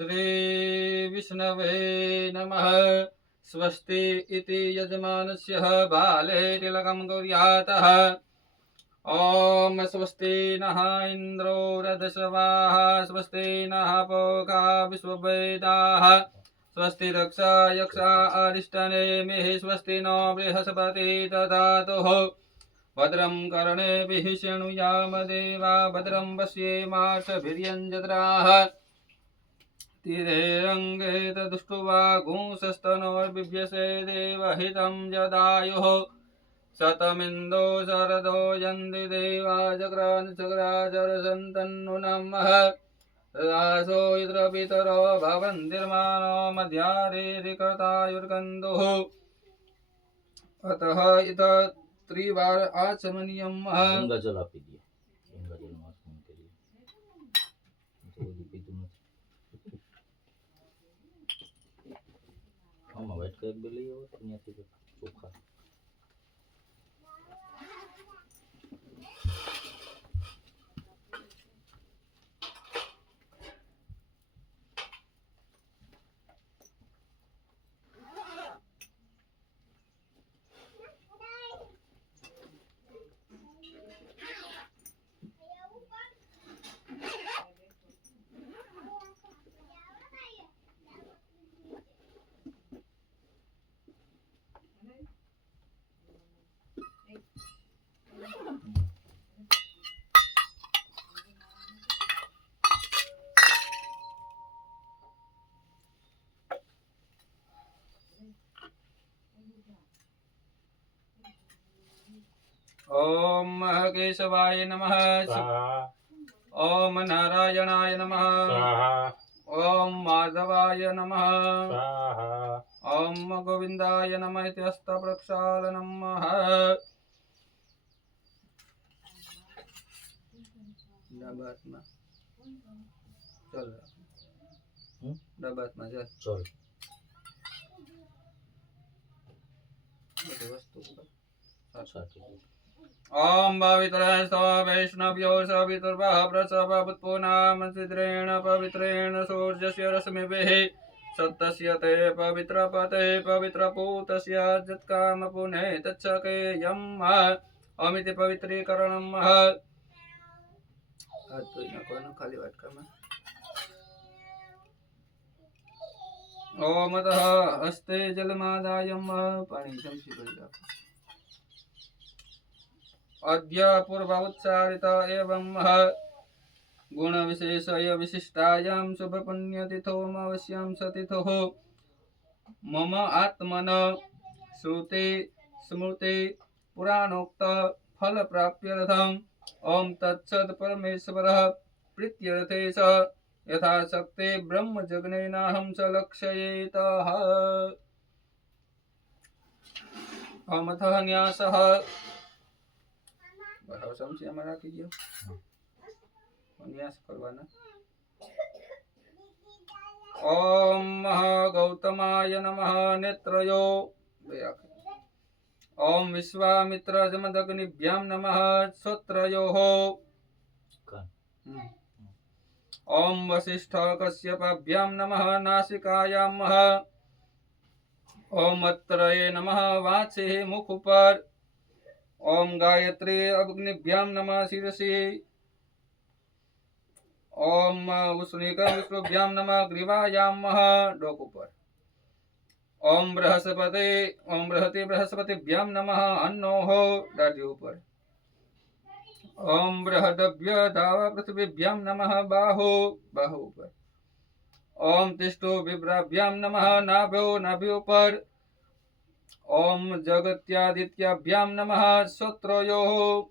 श्री विष्णवे नमः। स्वस्ति इति यजमानस्य बाले तिलकं कुर्यातः। ॐ स्वस्ति नः इन्द्रो रथशवाः स्वस्ति नः पूषा विश्ववेदाः स्वस्ति रक्षा यक्षा अरिष्टनेमिः स्वस्ति नो बृहस्पतिः ददातु। भद्रं कर्णेभिः शृणुयाम देवा भद्रं पश्येमाक्षभिर्यञ्जत्राः तिरेरङ्गे तदुष्टुवागुंसस्तनोर्बिभ्यसे देवहितं यदायुः शतमिन्दो शरदो यन्ति देवा जग्राजरसन्तन्नु नमः। रासो यत्र पितरो भवन्तिर्मानो मध्यारेरिकतायुर्गन्धुः अतः इत त्रिवार आचमनीयम। गंगा जल आप पीजिए, गंगा जल मास्क के लिए तो वो पी तुम हम बैठ कर एक बेले हो दुनिया से चोखा ओम केशवाय नमः। ओम नारायणाय नमः। ओम माधवाय नमः। ओम गोविंदाय नमः इति हस्तप्रक्षालनं नमः। डबात्मा चल डबात्मा चल चल अच्छा ठीक है। ओम पवित्रः स वैष्णव्यो सवितुर्वः प्रसवभूत्पूर्णामसिद्रेण पवित्रेण सूर्यस्य रश्मिभिः सत्तस्य ते पवित्रपते पवित्रपूतस्य जत्कामपुने तच्छकेयम् अमिति पवित्रीकरणम्। खाली वाटकाમાં ओम अतः हस्ते जलमादायम् पाणी चमची भरी રાખો। अद्य पूर्व उच्चारित एवं गुण विशेषय विशिष्टायां शुभ पुण्यतिथोमवश्यं सतिथो मम आत्मन श्रुति स्मृति पुराणोक्त फल प्राप्त्यर्थम् ओम तत्सत् परमेश्वरः प्रीत्यर्थे च यथाशक्ति ब्रह्मजज्ञेनाहं च लक्ष्येतः। अथः न्यासः બરાબર સમજી અમારે રાખી ગયો ન્યાસ કરવાના। ઓમ ગૌતમાય નમઃ નેત્રયો ओम विश्वामित्र जमदग्निभ्यां नमः श्रोत्रयोः। ओम वसिष्ठ कश्यपाभ्यां नमः नासिकायां। ओम अत्रये नमः वाचे मुख पर। ओम गायत्री अग्निभ्यां नमः शिरसि। ओम उष्णीकविष्णुभ्यां नमः ग्रीवायां डोक पर। ओम बृहति बृहस्पतिभ्यां नमः अन्नोः दाढ़ी ऊपर। ओम बृहदभ्य दाव पृथ्वीभ्यां नमः बाहु ऊपर। ओम तिष्ठु विभ्राभ्यां नमः नाभ्यो नाभि ऊपर। ओम जगत्यादित्याभ्यां नमः श्रोत्रयोः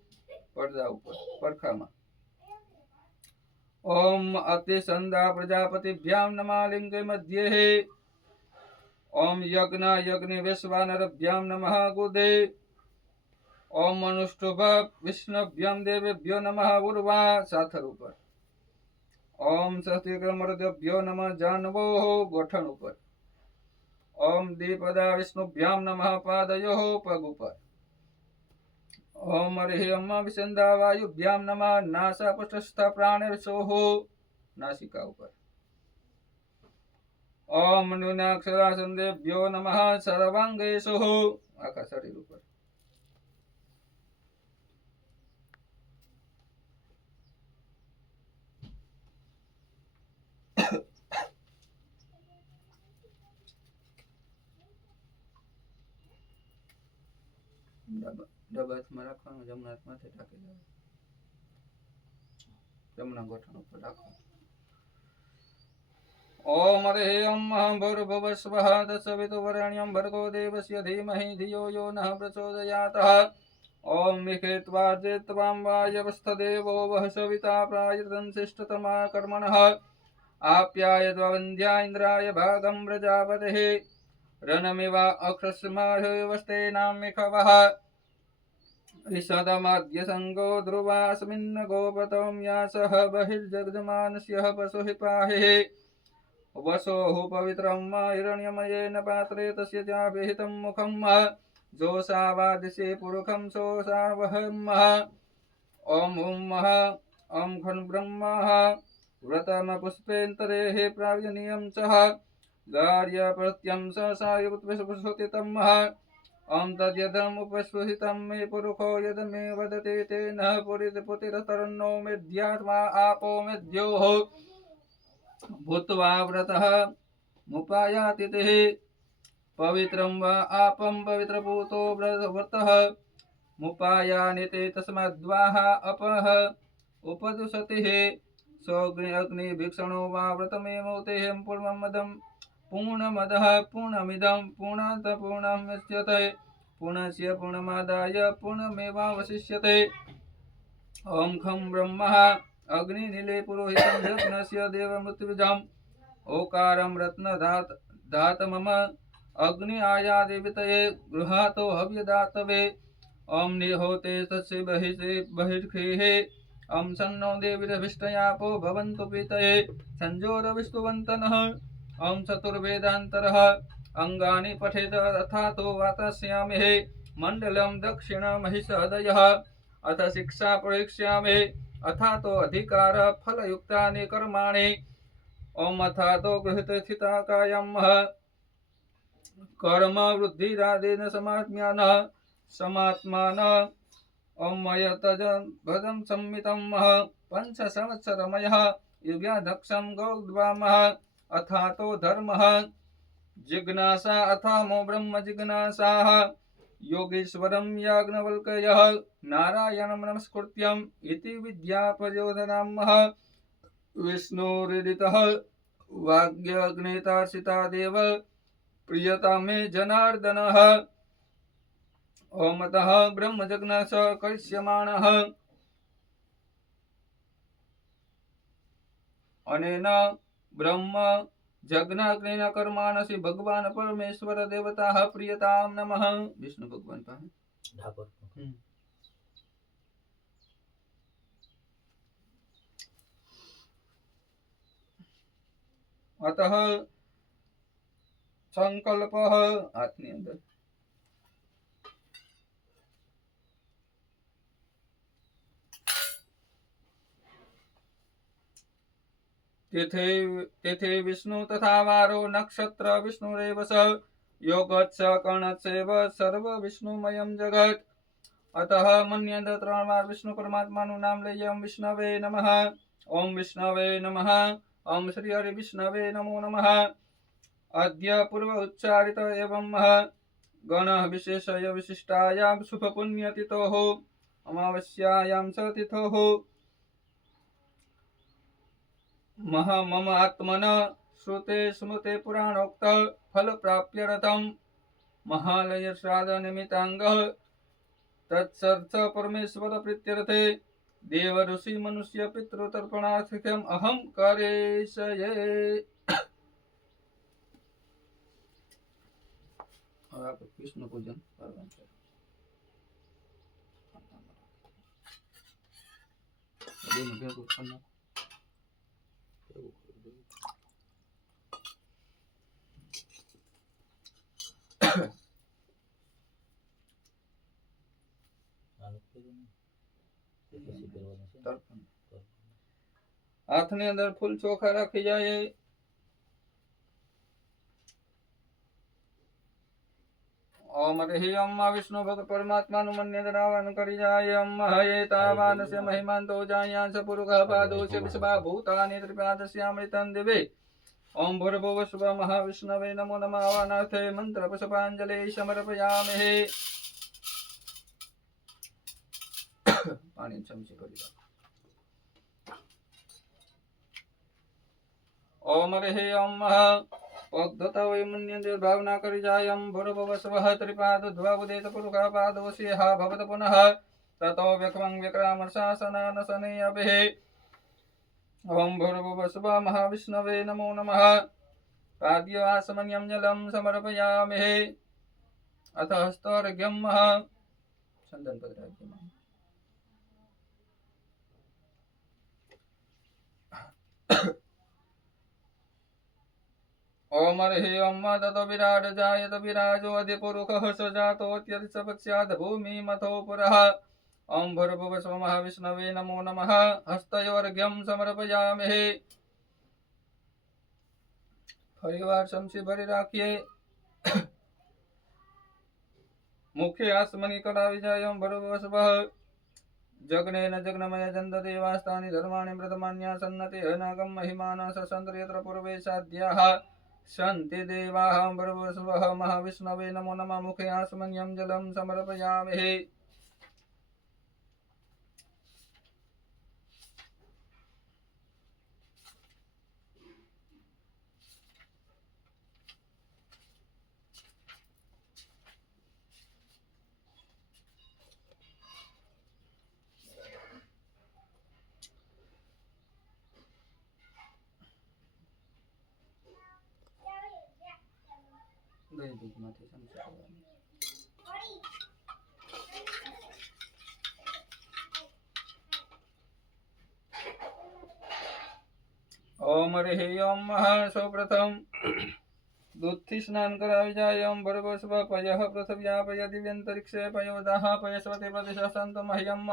पर्दा ऊपर परखामा। ओम अतिसंदा प्रजापतिभ्यां नमः लिंगे मध्ये। ओम यज्ञ वैश्वानरभ्यां नमः गुदे। ओम मनुष्टुभ विष्णुभ्यां देवेभ्यो नमः उर्वा साथर ऊपर। ओम सस्तिक्रमर्देभ्यो नमः जानवोः गोठन ऊपर। ओम दीपदा विष्णुभ्यां नमः पादयोः पग ऊपर। ओम हरिहम विसंदा वायुभ्यां नमः नासापुष्टस्थ प्राणेशोः नासिका ऊपर। ઓમ મૃણાક્ષરા સંદેભ્યો નમઃ સર્વાંગેષુ આખા શરીર ઉપર ડાબા હાથમાં રાખવાનું, જમણા હાથ માથે ઢાંકી દેવાનું, જમણા ગોઠણ ઉપર રાખવાનું. ઓમ હરેયમ ભૂર્ભુવઃ સ્વઃ તત્સવિતુર્વરેણ્યં ભર્ગો દેવસ્ય ધીમહિ ધિયો यो नः प्रचोदयातः. ओम विखेत्वा चेत्वां वायवस्थदेवो वः सविता प्रायतं शिष्टतमा कर्मणः. आप्यायत्वा वन्द्या इन्द्राय भागं प्रजापतेः. रणमिवा अक्षस्माहवस्तेनामिखवः. ऋषदमाद्यसङ्गो ध्रुवास्मिन् गोपतं यासः बहिर्जगजमानस्यः पशुः पाहिः. वसोः पवित्रं हिरण्यमयेन पात्रे तस्य चाभिहितं मुखं जोषावादिशे पुरुखं सोऽसावहम्. ॐ हुं ॐ खं ब्रह्मः व्रतमपुष्पेन्तरेः प्राव्यनियं च गार्यप्रत्यं ससायुत्वसुतितम्. ॐ तद्यदमुपस्पृहितं मे पुरुषो यद मे वदति तेन पुरितपुतिरतरन्नो मेध्यात्मा आपो मेध्योः भूत्वा व्रतः मुपायाति ते. पवित्रं वा आपं पवित्रभूतो व्रतः मुपायानि ते तस्माद्वाह अपः उपदुषतिः. सोऽग्नि अग्निभिक्षणो वा व्रतमेवोतेहं पूर्णमदं पूर्णमदः पूर्णमिदं पूर्णात् पूर्णमुच्यते पूर्णस्य पूर्णमादाय पूर्णमेवावशिष्यते. ॐ खं ब्रह्मः अग्निनीले पुरोहितं यज्ञस्य देवमृत्युजम्. ओकारं रत्नधातमम अग्नि आयादेवितये गृहातो हव्यदातवे. ॐ निहोते तस्य बहिर्खेः. ॐ सन्नो देवीरभिष्टयापो भवन्तु पीतये संजोरविस्तुवन्तनः. ॐ चतुर्वेदान्तरः अङ्गानि पठेद अथातो वातास्यामिः. मण्डलं दक्षिणमहिषहृदयः अथ शिक्षा प्रयिष्यामि. अथातो अधिकार फलयुक्तानि कर्माणि. ओम अथातो गृहीत स्थिता कायं कर्म वृद्धिरादेन समात्मान. ओम मयतज भदं संमितं पंचसंवत्सरमयः युगाध्यक्षं गौद्वामः. अथातो धर्मः जिज्ञासा अथामो ब्रह्म जिज्ञासाः. योगेश्वरं याज्ञवल्क्यः नारायणं नमस्कृत्यम् इति विद्याप्रचोदयामः. विष्णुरिदितः वाग्यग्नेतार्चिता देव प्रियता मे जनार्दनः. ओमतः ब्रह्मजज्ञस करिष्यमाणः. अनेन ब्रह्म जज्ञाग्नेन कर्माणि भगवान परमेश्वर देवताः प्रियतां नमः. विष्णु भगवान पाहे ढापर अतः संकल्पः हाथनी अंदर तेथे विष्णु तथा वारो नक्षत्र विष्णुरेव स. योगच्छ कर्णच्चैव सर्व विष्णुमयं जगत्. अतः मन्यन्त त्रण बार विष्णु परमात्माનું નામ લઈએ. ઓમ વિષ્ણવે નમઃ. ઓમ વિષ્ણવે નમઃ. ओम श्री हरि विष्णवे नमो नमः. अद्य पूर्व उच्चारित एवं गण विशेषय विशिष्टायां शुभ पुण्यतिथोः अमावस्यायां च तिथोः मम आत्मन श्रुते स्मृते पुराणोक्त फल प्राप्त्यर्थं महालय श्राद्ध निमित्तांगः तत्सर्थ परमेश्वर प्रीत्यर्थे देव ऋषि मनुष्य पितृतर्पणार्थम अहम करिष्ये. कृष्ण पूजन हाथ ने अंदर फूल चोखा रखी जाए. ओम हरि ओम विष्णु भक्त परमात्मा मन्य रावण करि जाय ओम हये तावानस्य महिमान्तो जायांस पुरुषः पादोस्य विश्वा भूतानि त्रिपादस्यामृतं दिवे ओम भूर्भुवः स्वः महाविष्णवे नमो नमः आवाहनार्थे मंत्र पुष्पांजलि समर्पयामहे पाणी चमचे भरी ओम हरि ओम उद्धत वै मन्यन्ते भावना करि जायं भूर्भुवः स्वः त्रिपादोद्भवोदेत पुरुषः पादोस्य हा भवत पुनः ततो व्यक्वं व्यक्रामशासनानशने अभिः ओम भूर्भुवः स्वः महाविष्णवे नमो नमः पाद्यवासमन्यं जलं समर्पयामहे अथ हस्तोर्घ्यं चन्दनपत्रार्घ्यम् ओम हरि ओम ततो विराट जायत विराजो अधिपुरुषः स जातोऽत्यधिसपक्ष्याद् भूमिमथो पुरः ओम भूर्भुवः स्वः महाविष्णवे नमो नमः हस्तयोर्घ्यं समर्पयामहे परिवार शमशी भरी राखिए मुखे आसमनि करावि जायं भूर्भुवः स्वः जग्नेन जग्नमय जन्त देवास्तानि धर्माणि प्रथमान्या सन्नते अनागम महिमानः ससन्त्र यत्र पूर्वे साध्याः सन्ति देवाः भूर्भुवः स्वः महाविष्णवे नमो नमः मुखे आसमन्यं जलं समर्पयामहे ओम हरि ओम सौप्रथम दूधથી સ્નાન કરાવી જાય ઓમ ભર્ગો સ્વ પયઃ પૃથવ્યા પય દિવ્યંતરિક્ષે પયોદાહ પયસ્વતે પ્રતિશાસંત મહ્યમ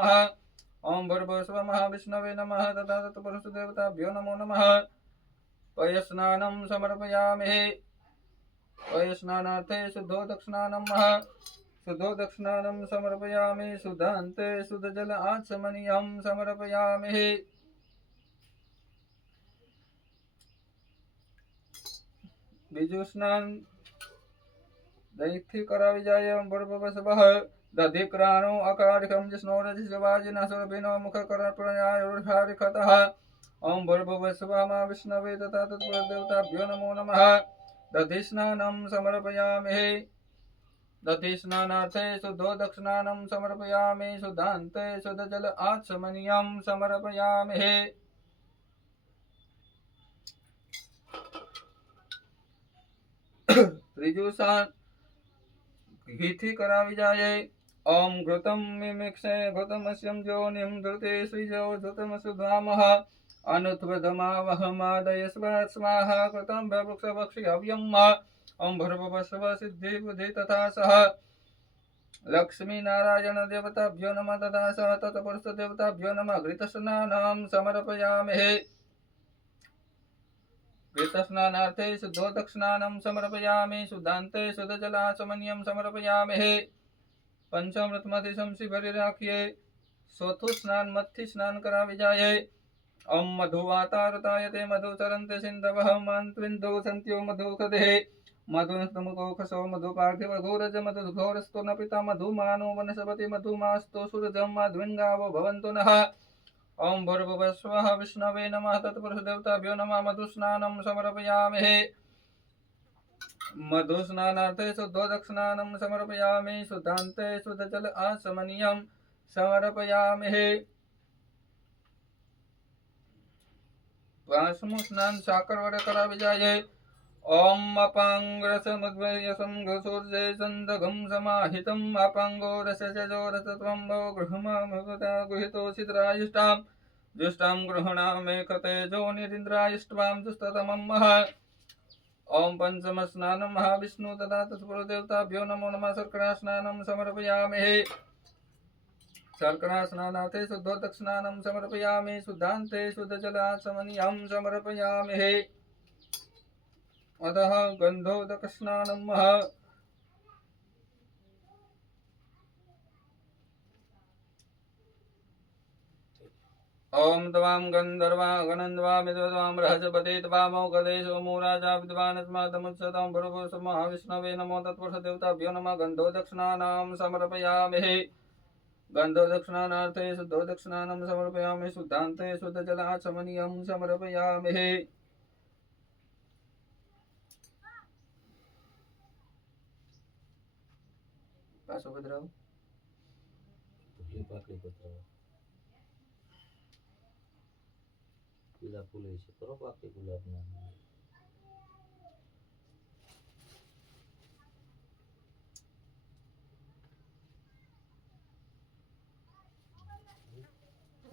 ओम भर्गो स्व महाविष्णवे नमः तथा तत्पुरुषदेवताभ्यो नमो नमः पयस्नानं समर्पयामहे पयस्नानार्थे शुद्धो दक्षिणानं शुद्धो दक्षिणानं समर्पयामि शुद्धान्ते शुद्धजल आचमनीयं समर्पयामहे बीजू स्नान दैथी करावी जाय भूर्भुवः स्वः दधिक्राणो अकारिकं जिष्णोरजिजवाजिनसुरभिनो मुखकरप्रयायोर्हारिकतः ओम भूर्भुवः स्वः महाविष्णवे तथा तत्पुरुषदेवताभ्यो नमो नमः दधिस्नानं समर्पयामहे दधिस्नानार्थे शुद्धो दक्षिणानं समर्पयामि शुद्धान्ते शुद्धजल आचमनीयं समर्पयामहे त्रिजु सान घीथी करावी जाए ओम घृतं मिमिक्षे घृतमस्यं जोनिं धृते श्रीजो धृतं सुधामः अनुध्वदमावहमादय स्वाहा कृतं वृक्षवक्षि हव्यम् ओम भूर्भुवः स्वः सिद्धि बुद्धि तथा सह लक्ष्मी नारायण देवताभ्यो नमः तथा सह तत्पुरुष देवताभ्यो नमः घृतस्नानं समर्पयामहे घृतस्नानार्थे शुद्धो दक्षिणानं समर्पयामि शुद्धान्ते शुद्धजलाचमनीयं समर्पयामहे पंचामृतमध्ये शमशी भरी राखिए चौथું स्नान मत्थी स्नान करावी जाए ओम मधुवातारतायते मधुचरन्ते सिन्धवः मन्त्विन्दो सन्त्यो मधुकदे मधुनस्तमुखो मधुपार्थिव घोरज मधुघोरस्तो न पिता मधुमानो वनस्पति मधुमास्तो सूरजं मध्विन्गावो भवन्तु नः ओम भूर्भुवः स्वः विष्णवे नमः तत्पुरुषदेवताभ्यो नमः मधुस्नानं समर्पयामहे मधुस्नानार्थे शुद्धो दक्षिणानं समर्पयामि शुद्धान्ते शुद्धजल आचमनीयं समर्पयामहे पांचमું स्नान साकर वडे करावी जाए ओम अपांगरसमुद्वयसं घसूर्जे चन्दघं समाहितं अपांगो रसजो रसत्वं भो गृहमामृता गुहितो सिद्रायुष्टां जुष्टां गृहणामेकतेजो निरिन्द्रायुष्टां दुस्ततमं महा ओम पंचम स्नानं महाविष्णु तथा तत्पुरुषदेवताभ्यो नमो नमः शर्करा स्नानं समर्पयामहे शर्करा स्नानार्थे शुद्धो दक्षिणानं समर्पयामि शुद्धान्ते शुद्धजलाचमनीयं समर्पयामहे अतः गन्धोदकस्नानं ओम तवाम गंधर्वा गणन्वा विद्वद्वां बृहस्पति तवामो गदे सोमो राजा विद्वान् स्मादमुच्यतां भर्गो महाविष्णवे नमो तत्पुरुषदेवताभ्यो नमः गन्धो दक्षिणानां समर्पयामि गन्धो दक्षिणानार्थे शुद्धो दक्षिणानं समर्पयामि शुद्धान्ते शुद्धजलाचमनीयं समर्पयामि पासो भद्राव ये पाकड़ी पत्र पीला फूल છે કરો પાકડી ગુલાબના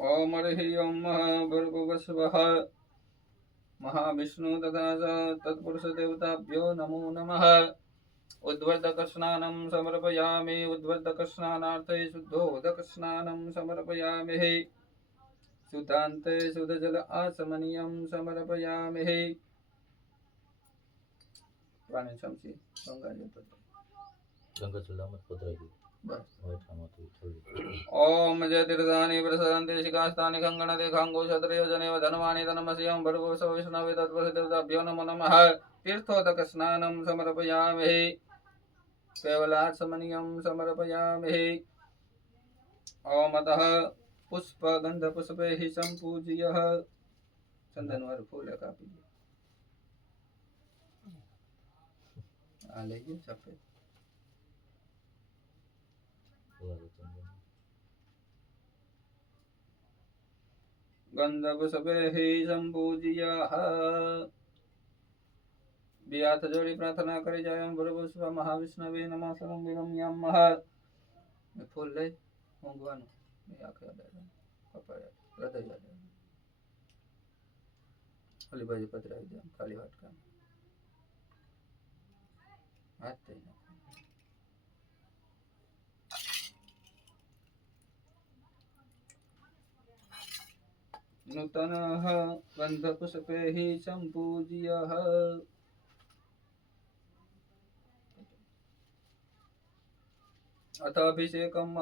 ओम हरि ओम भर्गोवस्वः महाविष्णु तथा च तत्पुरुषदेवताभ्यो नमो नमः उद्वर्धकस्नानं समर्पयामि उद्वर्धकस्नानार्थे शुद्धोदकस्नानं समर्पयामि शुद्धान्ते शुद्धजल आचमनीयं समर्पयामि पाणी चमची गंगाजल ગંગા ચલામત પધરાઈ ગયું बस વાઈઠામાં તો થોડી ओम जय तीर्थानि प्रसरन्ति शिखास्तानि खङ्गणते खाङ्गो क्षत्रियो जनेव धनवानि धनमस्यं भर्गो विष्णवे तत्पुरुषदेवताभ्यो नमो नमः तीर्थोदकस्नानं समर्पयामि केवलाचमनीयं समर्पयामि ओम अतः पुष्पगन्धपुष्पैः सम्पूज्य चंदनवर फूल कापी आ लीजिए सफेद ફુવારો ચંદન गंधपुष्पैः सम्पूज्य બે હાથ જોડી પ્રાર્થના કરી જાય ભર્ગોસ્વ મહાવિષ્ણવે નમઃ સરમ વિરમ્યામઃ ફૂલ લઈ ઊંઘવાનું આખે કપાળ હૃદય ઓલી બાજુ પધરાવી દે ખાલી વાટકા હાથ થઈ નાખો नूतनः गन्धपुष्पैः सम्पूज्यः अथ अभिषेकम्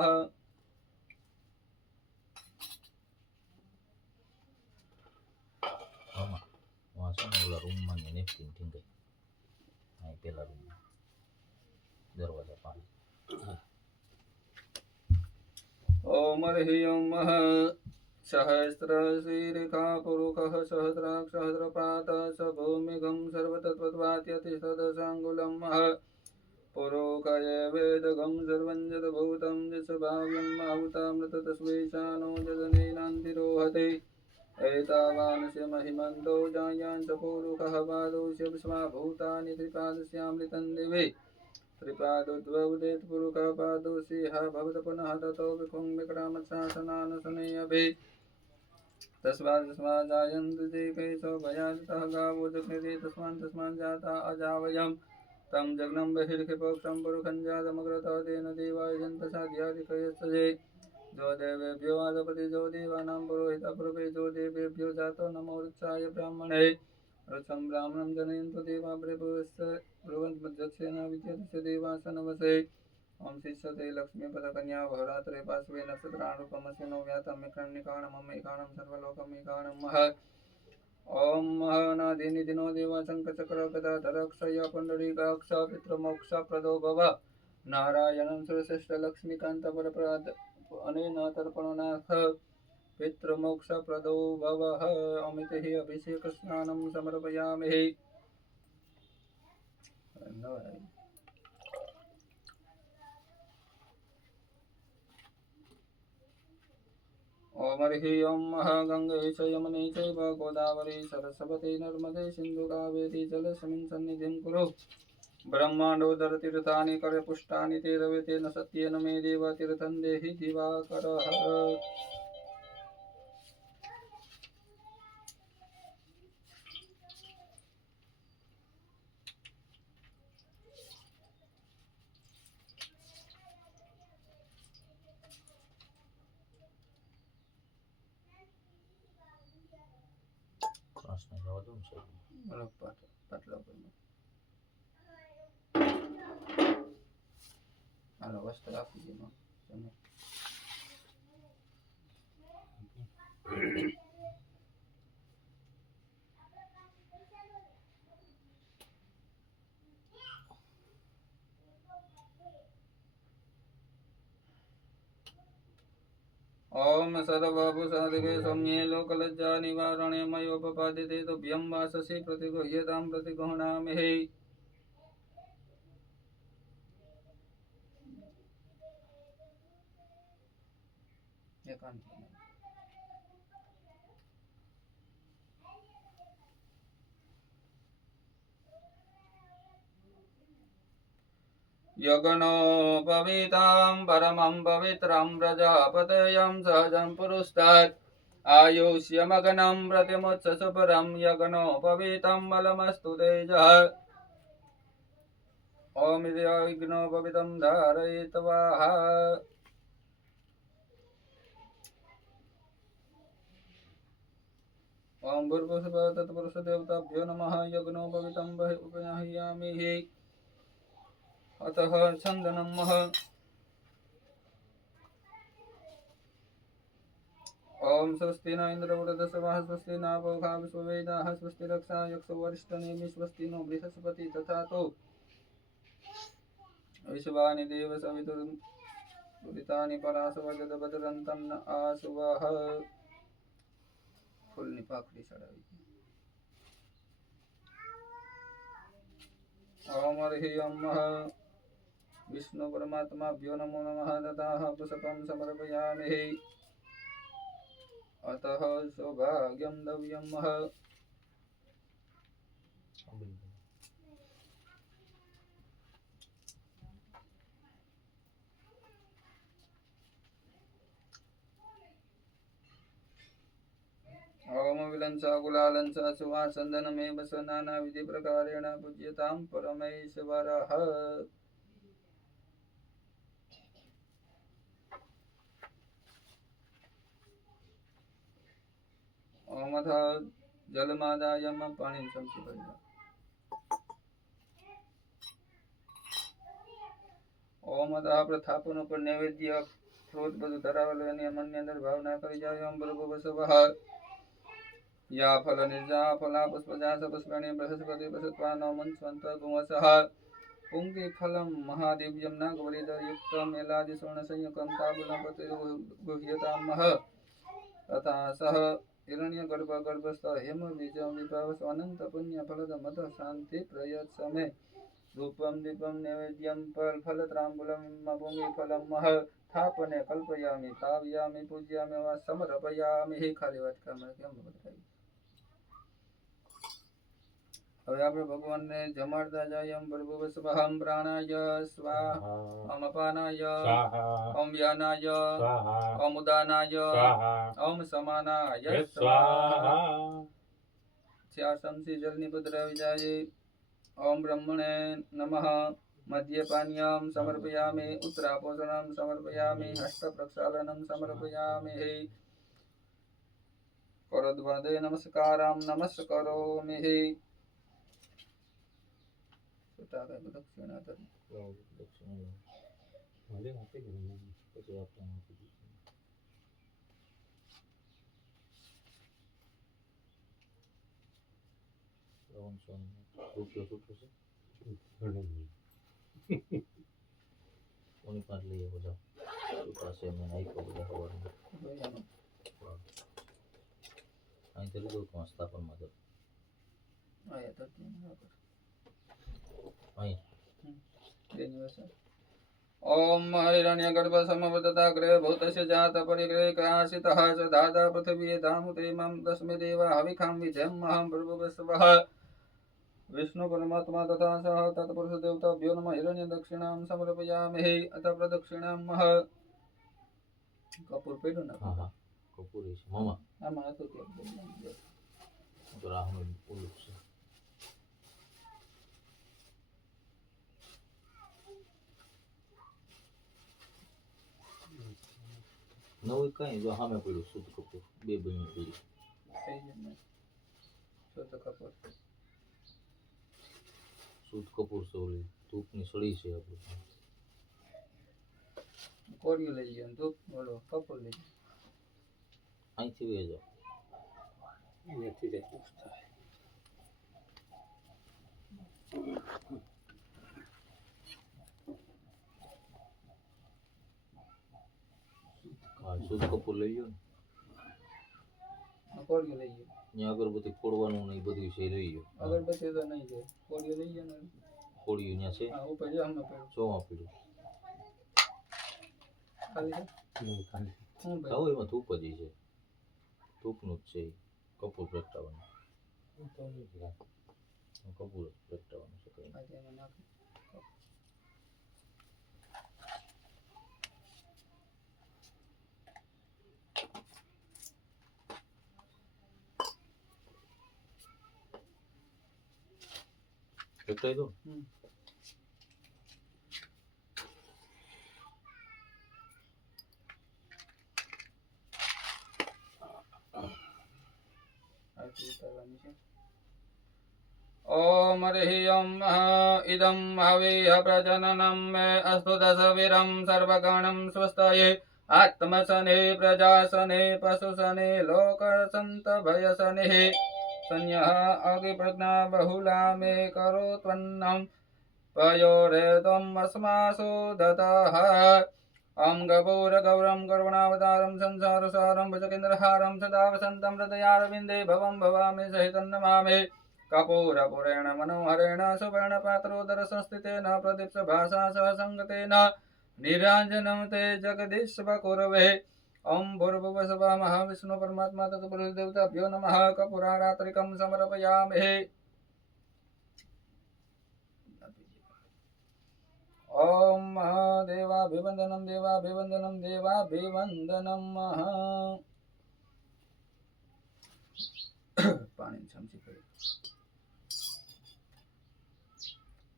આમાં વાંચો ને ઓલા રૂમમાં ને નેપકિન ઠીંગાઈ અહીં પેલા રૂમમાં દરવાજા પાણી ओम हरि ओम सहस्रशीर्षा पुरुषः सहस्राक्ष सहस्रपातः स भूमिगं सर्वतत्त्वात्यतिशतसाङ्गुलं पुरोकय वेदगं सर्वं यद्भूतं दिशभाव्यम् आहुतामृततस्वैशानो जदनेनान्तिरोहते एतावानस्य महिमन्तो जायान् च पुरुषः पादोऽस्य विश्वाभूतानि त्रिपादस्यामृतं दिवे त्रिपादोद्वौदेत् पुरुषः पादोऽसिह भवत पुनः ततो विखुं विक्रामशासनानुशनयभि तस्मात् जायन्ति ते केशो भयाजतः गावो जग्निते तस्मान् जाता अजावयम् तं जग्नं बहिर्षिपक्षं पुरुषं जातमग्रतः तेन देवाय जन्तसाध्यादिकयस्तजे जो देवेभ्यो आदपति जो देवानां पुरोहितः पूर्वे जो देवेभ्यो जातो नमो वृक्षाय ब्राह्मणे वृक्षं ब्राह्मणं जनयन्तु देवा ब्रुवन्मध्यक्षेण विद्यते देवासनवसे ओम शिष्यते लक्ष्मीपदकन्या होरात्रे पार्श्वे नक्षत्राणुपमस्य नो व्यातं मिकर्णिकाणममेकाणं सर्वलोकमेकाणं महत् ओम महनादिनिधिनो देव शङ्खचक्रगदाधरक्षय पुण्डरीकाक्ष पितृमोक्षप्रदो भव नारायणं सुरश्रेष्ठलक्ष्मीकान्तपरप्रद अनेन तर्पणनाथ पितृमोक्षप्रदो भवः अमितिः अभिषेकस्नानं समर्पयामि ओम हरि ओम गंगे च यमुने चैव गोदावरी सरस्वती नर्मदे सिन्धु कावेरी जलस्मिन् सन्निधिं कुरु ब्रह्माण्डोदरतीर्थानि करपुष्टानि ते रवेतेन सत्येन मे देव तीर्थं देहि दिवाकरः શ્વાસને જવા દો ને સાહેબ પાટલા પર હાલો વસ્ત્ર આપી દે તમે ओम सर्वभूषादिके सौम्ये लोकलज्जा निवारणे मयोपपादिते तुभ्यं वाससि प्रतिगृह्यतां प्रतिगृह्णामहे यज्ञोपवीतां परमं पवित्रं प्रजापतयं सहजं पुरुस्तात् आयुष्यमगनं प्रतिमुत्सुपरं यज्ञोपवीतं बलमस्तु तेजः ॐ इति यज्ञोपवीतं धारयित्वाः ॐ भूर्भुवः तत्पुरुषदेवताभ्यो नमः यज्ञोपवीतं उपयामि अतः चन्दनं ओम स्वस्ति न इंद्रवृद्धसवाः स्वस्ति न पौघा विश्ववेदाः स्वस्ति रक्षा यक्षो वरिष्ठनेमि स्वस्ति नो बृहस्पति तथा तो विश्वानि देव सवितुरितानि परासवजदबदरन्तं न आसुवः फूलनी पाखड़ी चढ़ाई ओम अर्ह्यं विष्णु परमात्माभ्यो नमो नमः ददाह पुष्पं समर्पयामि अतः सौभाग्यं दव्यं ओम विलंसा गुलालंसा सुवासंदनमेव स नानाविधि प्रकारेण पूज्यतां परमेश्वरः ओम अथ जलमादाय पाणी चमची भरजा ओम अतः प्रथापन पर नैवेद्य फ्रूट બધું ધરાવેલું એની મનની અંદર ભાવના કરી જાય ઓમ ભર્ગવસવઃ या फल निर्जा फला पुष्पजा पुष्पाणि बृहस्पति बृहस्पतिनो मन्वन्त गुंवसः पुंगी फलं महादिव्यं नागवलिदयुक्तं एलादि स्वर्णसंयुक्तं ताबूलं प्रतिगुह्यतामः तथा सह हिरण्यगर्भ गर्भस्थ हेमबीजं विभवस अनंत पुण्य फलदमतः शांति प्रयत्समे धूपं दीपं नैवेद्यं फलत्राम्बूलं पुंगी फलं मह स्थापने कल्पयामि भावयामि पूजयामि वा समर्पयामि हे खाली वाटकाમાં કેમ બતાવી હવે આપણે ભગવાનને જમાડતા જઈએ ઓમ ભર્ગવસવઃ પ્રાણાય સ્વાહા ઓમ અપાનાય સ્વાહા ઓમ વ્યાનાય સ્વાહા ઓમ ઉદાનાય સ્વાહા ઓમ સમાનાય સ્વાહા ચાર ચમચી જલની પધરાવી જાય ઓમ બ્રહ્મણે નમઃ मध्यपानीयं समर्पयामि उत्तरापोषणं समर्पयामि हस्तप्रक्षालनं समर्पयामि करद्वादे नमस्कारं नमस्करोमि કોની પાસે લઈએ બધા પાસે મેં આપ્યો બધા ખબર અહીં તો લીધું તો સ્થાપનમાં તો અહીં ओम हिरण्यगर्भ समवदताग्रे भूतस्य जात परिग्रहे काशितः च दादा पृथिवी धामुते मम तस्मै देवा हविखां विजयम् अहं भर्गवसवः विष्णु परमात्मा तथा सह तत्पुरुष देवताभ्यो नमः हिरण्य दक्षिणां समर्पयामि अथ प्रदक्षिणां मह कपूर पेडो ना હા હા કપૂર છે મામા આમાં હતું કે તો રાહુલ પુલુક છે નવું કઈ જો સામે પડ્યું શુદ્ધ કપૂર બે બહેનો પડી શુદ્ધ કપૂર શુદ્ધ કપૂર છે ઓલી ધૂપની સળી છે આપણે કોળિયું લઈ ગયો ધૂપ ઓલો કપૂર લઈ અહીંથી વહી જાઓ. નથી રહેતું થાય. હા, શુદ્ધ કપૂર લઈ લો ને. કોળિયો લઈ ગયો. ત્યાં અગરબત્તી ફોડવાનું ને એ બધું છે લઈ લો. અગરબત્તી તો નહીં જાય. કોળિયો લઈ ગયો ને. ફોડ્યું ત્યાં છે. હા, ઉપર જામ ન પડ્યો. ચોમાં પીડ્યું. ખાલી છે. ખાલી હું ખાવ ભાઈ એમાં ધૂપ જ છે. ધૂપનું જ છે ઈ. કપૂર પ્રગટાવવાનું. કપૂર જ પ્રગટાવવાનું છે કંઈ. આજે એમાં નાખી. પ્રગટાવી દો. આરતી ઉતારવાની છે. ઓમ હરિયમ ઇદમ હવિ પ્રજનનમ મે અસ્તુ દશવીરમ સર્વગણમ સ્વસ્તયે આત્મસને પ્રજાસને પશુસને લોકસંત ભયસને સંયઃ અગિપ્રજ્ઞા બહુલા મે કરો ત્વન્નમ પયોરેતમ અસ્માસુ દતઃ અમ ગૌર ગૌરમ કરુણાવતારમ સંસારસારમ ભુજગેન્દ્રહારમ સદા વસંતમ હૃદયારવિંદે ભવમ ભવામિ સહિतं નમામિ કપૂરપુરેણ મનોહરેણ સુવર્ણપાત્રોદર સંસ્થિતેન પ્રદીપ્ત ભાષા સહસંગતેન નિરાંજનમ તે જગદીશ્વકુરવે ઓમ ભૂર્ભુવસ્સુવઃ મહાવિષ્ણુ પરમાત્મા તત્પુરુષ દેવતાભ્યો નમઃ કપૂરારાત્રિકમ સમર્પયામિ. ઓમ દેવાભિવંદનમ દેવાભિવંદનમ દેવાભિવંદનમ. પાણી ચમચી કરી.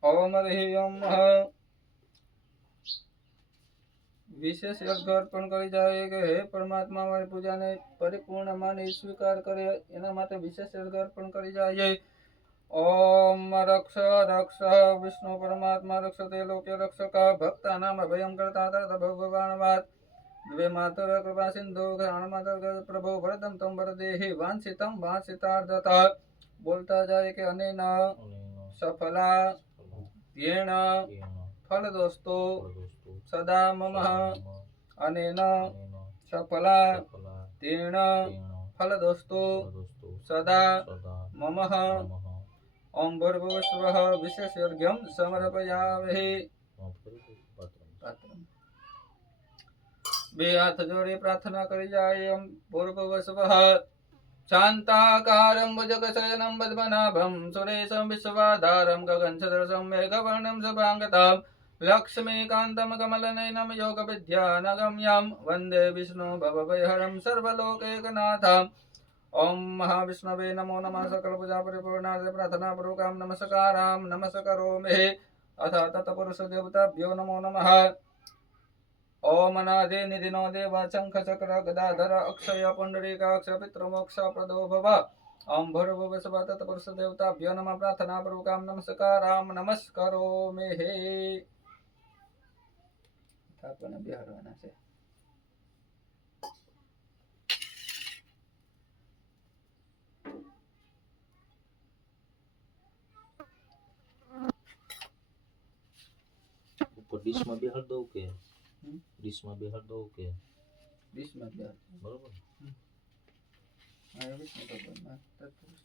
ઓમ હરિયમ વિશેષ યજ્ઞ અર્પણ કરી જાય કે હે પરમાત્મા મારી પૂજાને પરિપૂર્ણ માની સ્વીકાર કરે એના માટે વિશેષ યજ્ઞ અર્પણ કરી જાય. ઓમ રક્ષ રક્ષ વિષ્ણુ પરમાત્મા રક્ષતે લોકે રક્ષક ભક્તાનામ અભયમ કરતા તરત ભગવાન વાત દ્વે માતર કૃપા સિંધુ જ્ઞાન માતર પ્રભો વરદમ તમ વરદેહી વાંછિતમ વાંછિતાર્થત. બોલતા જાય કે અનેન સફલા યેણ ફલદોસ્તો સદા મમ અનેન સફલા તેણ ફલદોસ્તો સદા મમ. ઓમ ભૂર્ભુવસ્સુવઃ વિશેષ યજ્ઞમ સમર્પયામિ. બે હાથ જોડી પ્રાર્થના કરી જાય. ઓમ ભૂર્ભુવસ્સુવઃ શાંતાકારમ ભુજગશયનમ પદ્મનાભમ સુરેશમ વિશ્વાધારમ ગગનસદૃશમ મેઘવર્ણમ શુભાંગતમ લક્ષ્મીકાંતમ કમલનયનમ યોગવિદ્યાનગમ્યમ વંદે વિષ્ણુ ભવભયહરમ સર્વલોકૈકનાથમ. ઓમ મહાવિષ્ણવે નમો નમઃ સકલ પૂજા પરિપૂર્ણાર્થે પ્રાર્થના પૂર્વકમ નમસ્કારામ નમસ્કરોમિ. અથ તત્પુરુષ દેવતાભ્યો નમો નમઃ. ઓમ અનાદિ નિધિનો દેવ શંખ ચક્ર ગદાધર અક્ષય પુંડરીકાક્ષ પિતૃમોક્ષ પ્રદો ભવ. ઓમ ભૂર્ભુવસ્સુવઃ તત્પુરુષ દેવતાભ્યો નમઃ. પ્રાર્થના પૂર્વકમ નમસ્કારામ નમસ્કરોમિ. આપણને બેહાડવાના છે. ઉપર ડીશમાં બેહાડ દઉં કે ડીશમાં બેહાડ દઉં કે ડીશમાં જ બેહાડ. બરોબર. હા, વિષ્ણુ ભગવાન તત્પુરુષ.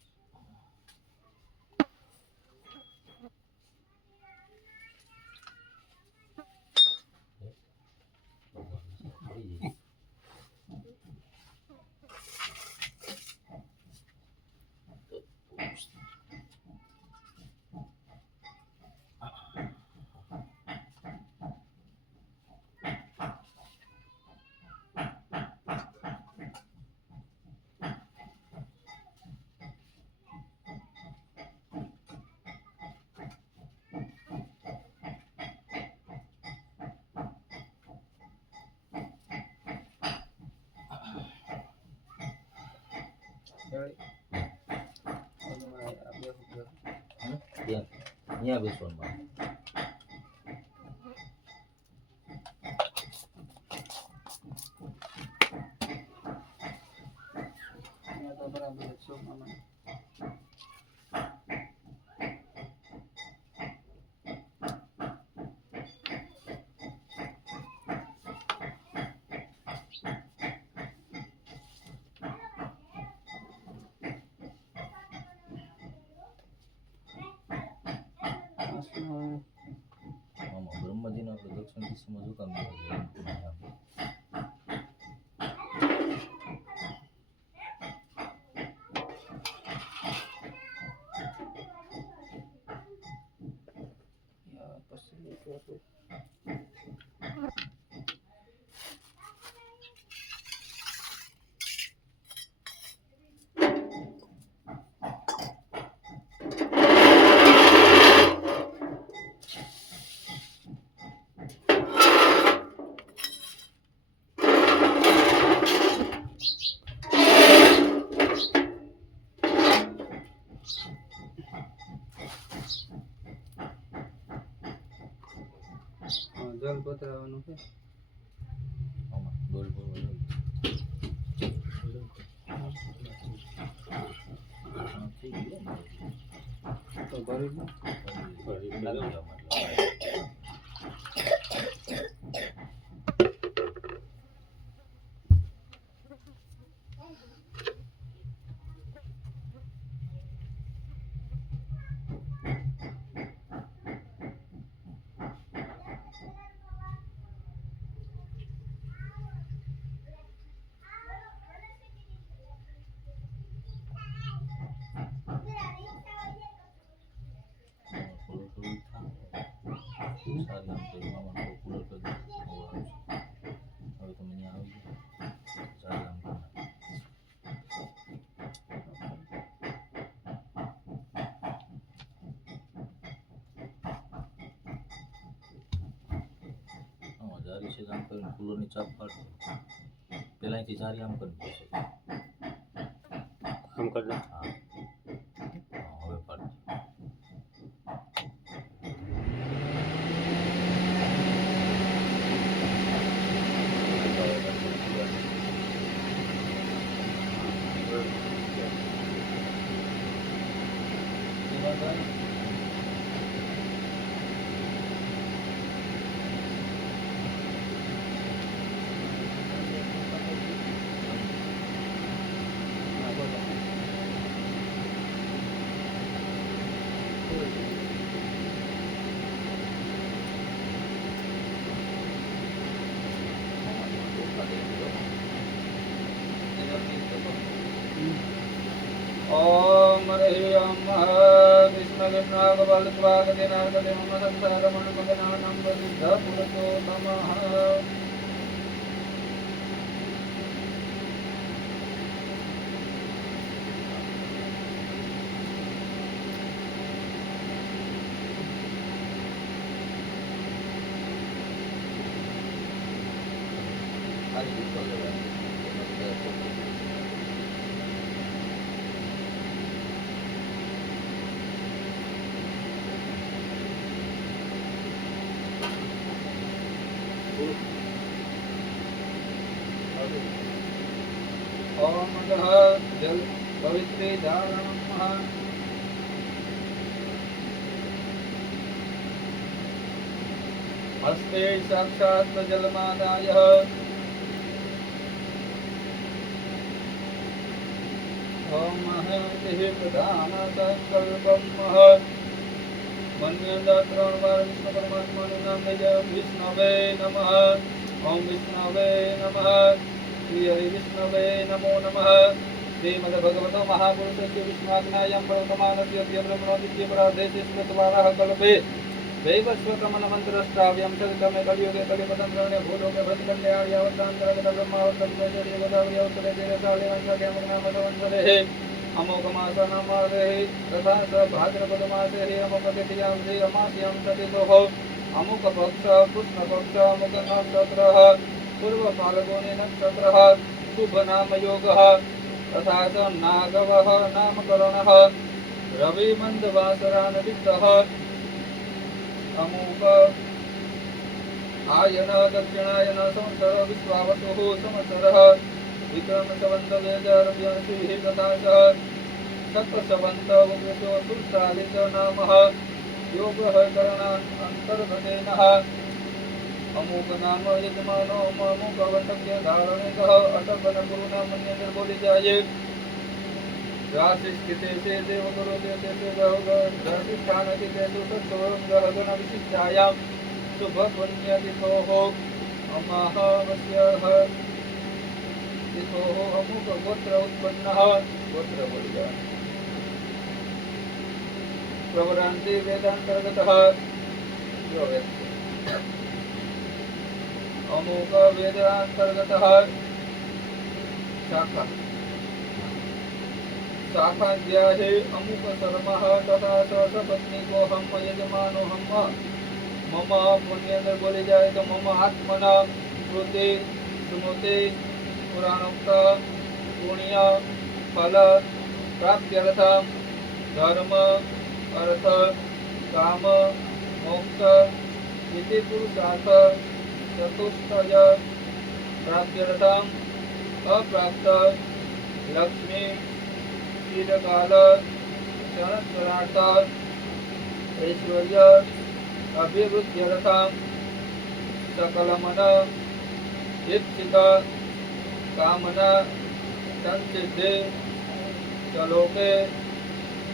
ત્યાં બેસવાનું. इसमें जो काम है જલ પધરાવવાનું છે. बोल बोल તો ભરી દો. જારી છે આમ કરીને ફૂલોની ચાપ પાડો પેલા અહીંથી જારી આમ કરી દેશે આમ કરજો. હા હવે પાડો ओम ह्रीं विष्णुगणागबलत्वागतिनागति मम संसारमणुमगनानं वसिद्धपुरुषो नमः. ओम जल पवित्रे धारणमः. हस्ते साक्षात् जलमादाय ओम महते प्रधान संकल्पम मन्यन्त 3 बार विष्णु परमात्माનું નામ લઈ જાઓ. વિષ્ણવે નમઃ. ओम विष्णवे नमः. श्री हरि विष्णवे नमो नमः. श्रीमद्भगवतो महापुरुषस्य विष्णुआज्ञायां प्रवर्तमानस्य ब्रह्मणोदित्य पराधेशे स्मृतवारः कल्पे वैवस्वतमनमन्त्रश्राव्यं चरितमे कलियुगे कलिपदं शरण्ये भूलोके भद्रकल्याण्यावतान्तरगत ब्रह्मावतर्गेश्वरीवदाव्यवतरे देवतालयवंशकेमग्नामधवंशरेः अमोघमासनामारेः तथा स भाद्रपदमासेः अमुकतिथ्यां श्री अमास्यां सतितोः अमुक पक्ष कृष्ण पक्ष अमुक नक्षत्रः पूर्व फाल्गुनी नक्षत्रः शुभ नाम योगः तथा च नागवः नामकरणः रवि मंदवासरानदितः अमुक आयन दक्षिणायन संवत्सर विश्वावसुः संवत्सरः विक्रम संवत 2082 तथा च सप्तसवंत वपुषो सुरसालित नामः योगः करणान्तर्गतेनः अमुक नाम यजमानो अमुक वंशस्य धारणिकः अटपन गुरु नाम निर्बोधि जाये राशि स्थिते से देव गुरु देते से राशि स्थान की देतु सत्व ग्रह गण विशिष्टायाम शुभ पुण्यतिथोः अमाहवस्यः तिथोः अमुक गोत्र उत्पन्नः गोत्र बोलिया प्रवरान्ति वेदान्तर्गतः यो वेद अमुक वेदान्तर्गतः शाखा शाखाध्याये अमुक शर्मः तथा सपत्नीको हम यजमानो हम मम पुण्य बोले जाए तो मम आत्मना श्रुति सुनुते पुराणोक्त पुण्य फल प्राप्त्यर्थ धर्म अर्थ काम मोक्ष इति पुरुषार्थ चतुष्टय प्राप्त्यर्थम अप्राप्त लक्ष्मी चिरकाल संवत्सरार्थ ऐश्वर्य अभिवृद्ध्यर्थम सकलमन इच्छित कामना संसिद्धि सलोके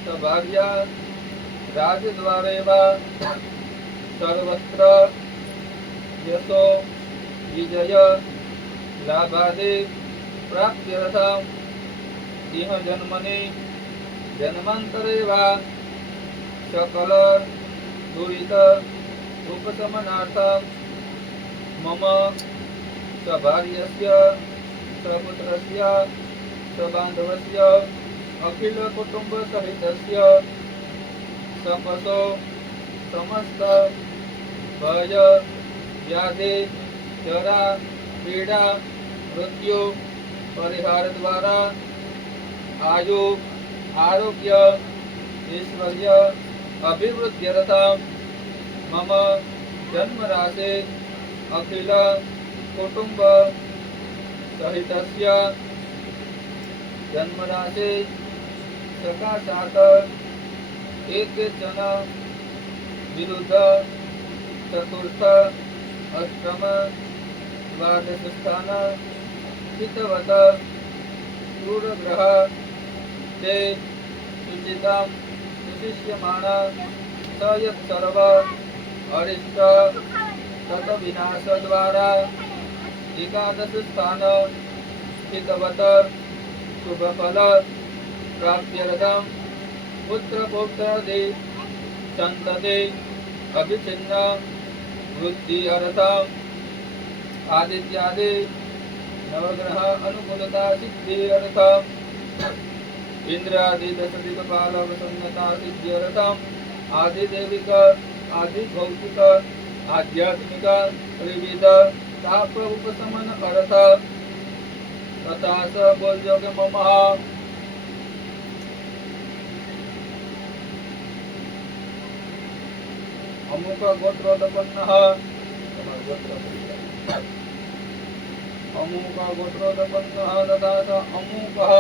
सभार्य राजद्वारे वा सर्वत्र यशो विजय लाभादि प्राप्त्यर्थम इह जन्मनि जन्मांतरे वा सकल दुरित उपशमनार्थम मम सभार्यस्य सपुत्रस्य सबान्धवस्य अखिल कुटुंब सहितस्य सपसो समस्त भय व्याधि जरा पीड़ा मृत्यु परिहार द्वारा आयु आरोग्य ऐश्वर्य अभिवृद्ध्यर्थम मम जन्म राशि अखिल कुटुंब सहितस्य जन्म राशि सकाशात् एकचन विरुद्ध चतुर्थ अष्टम द्वादश स्थान हितवत क्रूरग्रह ते सुचितं सुशिष्यमाण स यत् सर्व अरिष्ट तत विनाश द्वारा एकादश स्थान हितवत शुभ फल प्राप्त्यर्थम पुत्र पौत्रादि संतति अभिचिन्न वृद्धि अर्थम आदित्यादि नवग्रह अनुकूलता सिद्धि अर्थम इंद्रादि दश दिक्पाल प्रसन्नता सिद्धि अर्थम आदि देविक आदि भौतिक आध्यात्मिक त्रिविध ताप उपशमन अर्थ तथा स बोल्योग मम अमुक गोत्रोत्पन्नः अमुक गोत्रोत्पन्नः तथा स अमुकः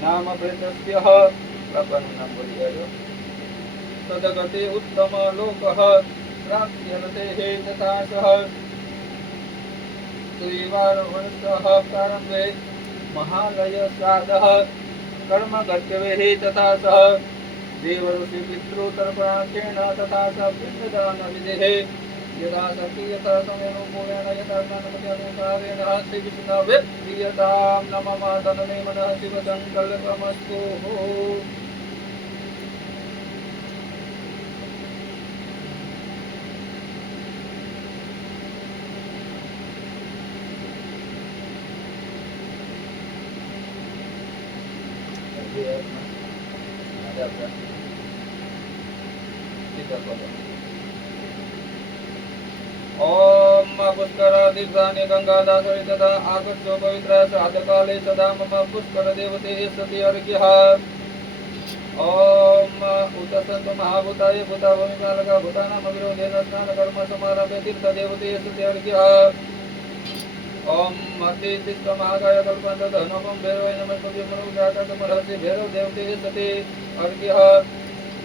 नाम प्रेतस्य प्रपन्नं बोलिए सदगते उत्तम लोकः प्राप्त्यर्थे तथा सः त्रिवारवर्षः प्रारम्भे महालय श्राद्धः कर्म गत्यवेः तथा सः देवऋषि पितृतर्पणाख्येन तथा स पिण्डदान विधेः यदा सखि यथा समयनुकूलेन यथा ज्ञानमत्यानुसारेण श्रीकृष्णवे प्रियतां नमः तन्मे मनः शिवसङ्कल्पमस्तु ओम पुष्करादिव्यानि गंगादासरि तथा आगच्छो पवित्र श्राद्धकाले सदा मम पुष्कर देवते सति अर्घ्यः ओम उतसन्तु महाभूताय भूता भूमिपालका भूतानां विरोधेन स्नान कर्म समारभ्य तीर्थ देवते सति अर्घ्यः ओम अतिष्ठ महाकाय कल्पन्त धनमं भैरवाय नमः मनुजातमर्हसि भैरव देवते सति अर्घ्यः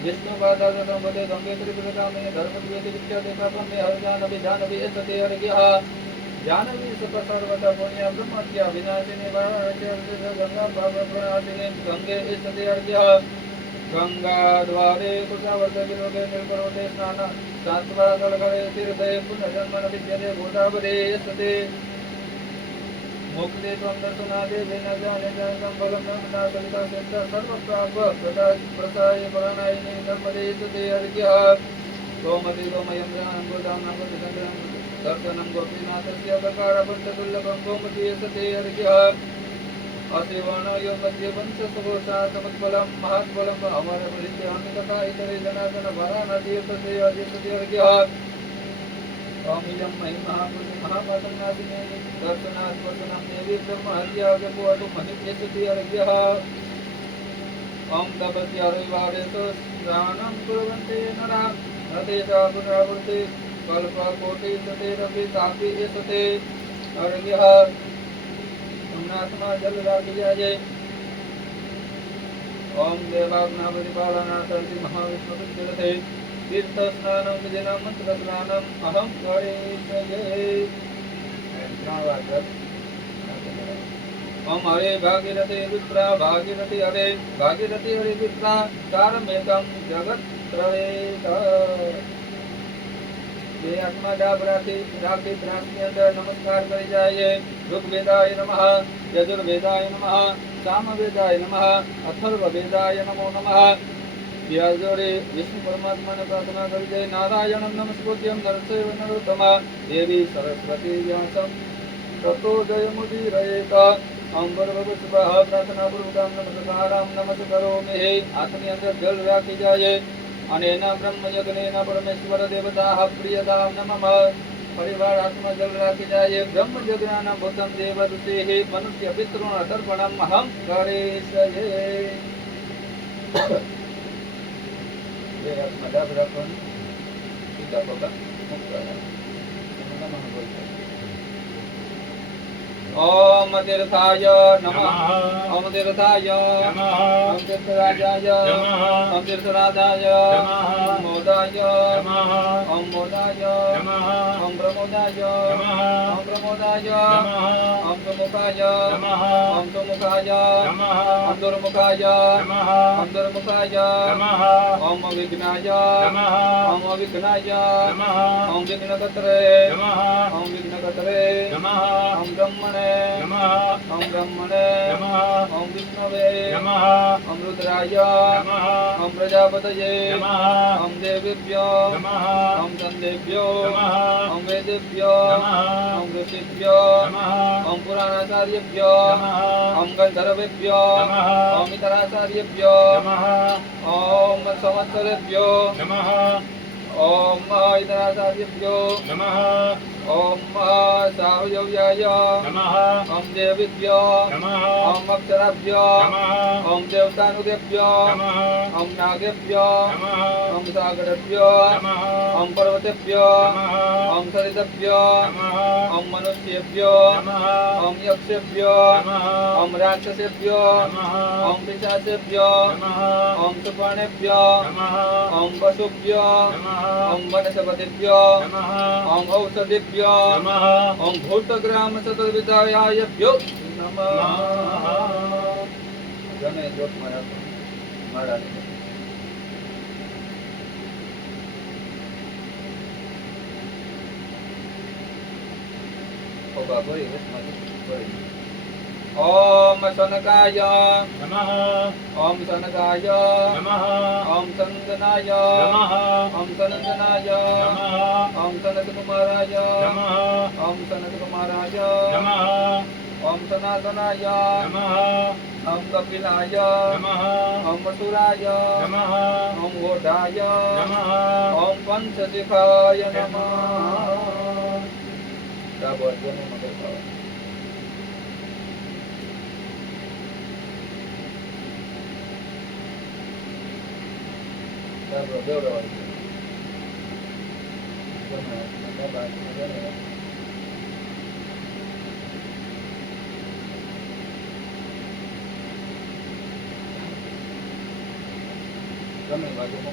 विष्णुपादागतं वदे गंगे त्रिपुरगामिनी धर्मद्वेति विख्याते हरजानवि जानवि सति अर्घ्यः जानवी सर्वथा पुण्य ब्रह्मत्या विनाशिनी वाराणसी गंगा प्रणाशिनी गंगे सति अर्घ्यः गंगाद्वारे कुशावर्ते विलोके निर्पर्वते स्नान शांत्वा तलकरे तीर्थे पुनर्जन्म न विद्यते गोदावरे सते मुक्ते त्वं दर्शनादे वेन जाने जातं फलं न विना सविता सेता सर्वप्राप प्रसाय पराणायिनी नर्मदे सते अर्घ्यः गोमति गोमयं ज्ञानं गोदां नागतिचन्द्रं दर्शनं गोपीनाथस्य प्रकारपञ्चदुर्लभं गोमति सते अर्घ्यः असेवनयो मध्ये पञ्चसघोषात्मत्फलं महत्फलं अमरपरित्यान्वितता इतरे जनार्दन वरानदि सते अर्घ्यः ओम इदं महि महापुरुष महापातं नाशिने दर्शनात् वसनं देवी ब्रह्म हत्यागपोतु महिष्यति अर्घ्यः ओम तपस्या रविवारेषु स्नानं कुर्वन्ति नरा न तेषां पुनरावृत्ति कल्पकोटि सतेरपि तापि एषते अर्घ्यः पुण्यात्मा जल राखिजाये ओम देवाग्नापतिपालनार्थं महाविष्णुतीर्थे तीर्थस्नानं विधिना मंत्रस्नानं अहं करिष्ये ओम हरे भागीरथी विप्रा भागीरथी हरे विप्रा चारमेकं जगत्त्रयेत ये आत्मा डाब राखी त्रासनी अंदर नमस्कार करी जाइए ऋग्वेदाय नमः यजुर्वेदाय नमः सामवेदाय नमः अथर्ववेदाय नमो नमः व्याजोरे विष्णु परमात्मा ने प्रार्थना करी जाए नारायणं नमस्कृत्यं नरचैव नरोत्तमः देवी सरस्वती व्यासं ततो जयमुदीरयेत अंबरवपुष्पः प्रार्थना पूर्वकं नमस्कारां नमस्करोमि आत्मनि अंदर जल राखी जाए अनेन ब्रह्मयज्ञेन परमेश्वर देवताः प्रियतां नमः परिवार आत्मा जल राखी जाए ब्रह्मयज्ञानं भूतं देवदूतेः मनुष्य पितॄन् तर्पणम् अहं करिष्ये ये आत्मा डाब राखવાનું સીધા પગલા મુક્ત નમઃ બોલતા ओम तीर्थाय नमः ओम तीर्थाय नमः ओम तीर्थराजाय नमः ओम तीर्थराजाय नमः मोदाय नमः ओम मोदाय नमः ओम प्रमोदाय नमः ओम प्रमोदाय नमः ओम सुमुखाय नमः ओम सुमुखाय नमः ओम दुर्मुखाय नमः ओम दुर्मुखाय नमः ओम विघ्नाय नमः ओम विघ्नाय नमः ओम विघ्नकर्त्रे नमः ओम विघ्नकर्त्रे नमः ओम ब्रह्मणे नमः ओम ब्रह्मणे नमः ओम विष्णवे नमः ओम रुद्राय नमः ओम प्रजापतये नमः ओम देवेभ्यो नमः ओम चन्देभ्यो नमः ओम वेदेभ्यो नमः ओम ऋषिभ्यो नमः ओम पुराणाचार्येभ्यो नमः ओम गन्धर्वेभ्यो नमः ओम इतराचार्येभ्यो नमः ओम संवत्सरेभ्यो नमः ओम इतराचार्येभ्यो नमः ओम सावयव्याय नमः ओम देवीभ्यो नमः ओम अप्सराभ्यो नमः ओम देवतानुदेभ्यो नमः ओम नागेभ्यो नमः ओम सागरेभ्यो नमः ओम पर्वतेभ्यो नमः ओम सरितेभ्यो नमः ओम मनुष्येभ्यो नमः ओम यक्षेभ्यो नमः ओम राक्षसेभ्यो नमः ओम पिशाचेभ्यो नमः ओम सुपर्णेभ्यो नमः ओम पशुभ्यो नमः ओम वनस्पतिभ्यो नमः ओम औषधिभ्यो नमः ओम भूतग्राम चतुर्विधायाभ्यो नमः जने जोत मारा होगा बोली बोली ओम सनकाय नमः ओम सनकाय नमः ओम संदनाय नमः ओम संदनाय नमः ओम सनत कुमाराय नमः ओम सनत कुमाराय नमः ओम सनातनाय नमः ओम कपिलाय नमः ओम मथुराय नमः ओम घोषाय नमः ओम पंचशिखाय नमः क्या बोलते हैं मगर Kami bago mo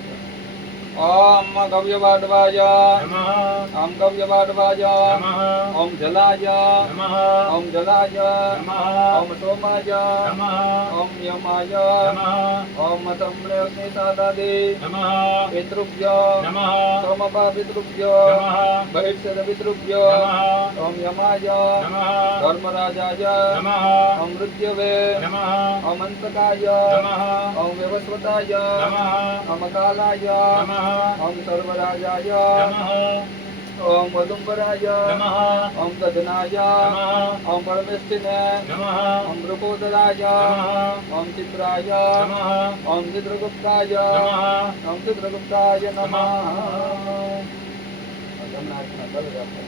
ઓમ ગવ્યવાડવાય નમઃ ઓમ ગવ્યવાડવાય નમઃ ઓમ જલાય નમઃ ઓમ જલાય નમઃ ઓમ સોમાય નમઃ ઓમ યમાય નમઃ ઓમ સંપ્રયગ્નિસાદાદે નમઃ પિતૃભ્ય નમઃ સોમપા પિતૃભ્ય નમઃ બહિષ્યદ પિતૃભ્ય નમઃ ઓમ યમાય નમઃ ધર્મરાજાય નમઃ ઓમ મૃત્યવે નમઃ ઓમ અંતકાય નમઃ ઓમ વ્યવસ્વતાય નમઃ ઓમ કાલાય નમઃ ઓમ સર્વરાજાય નમઃ ઓમ વદુંબરાય નમઃ ઓમ દધનાય નમઃ ઓમ પરમેષ્ઠિને નમઃ ઓમ નૃપોદરાય નમઃ ઓમ ચિત્રાય નમઃ ઓમ ચિત્રગુપ્તાય નમઃ ઓમ ચિત્રગુપ્તાય નમઃ નમઃ. જમનાથના બળ આપો.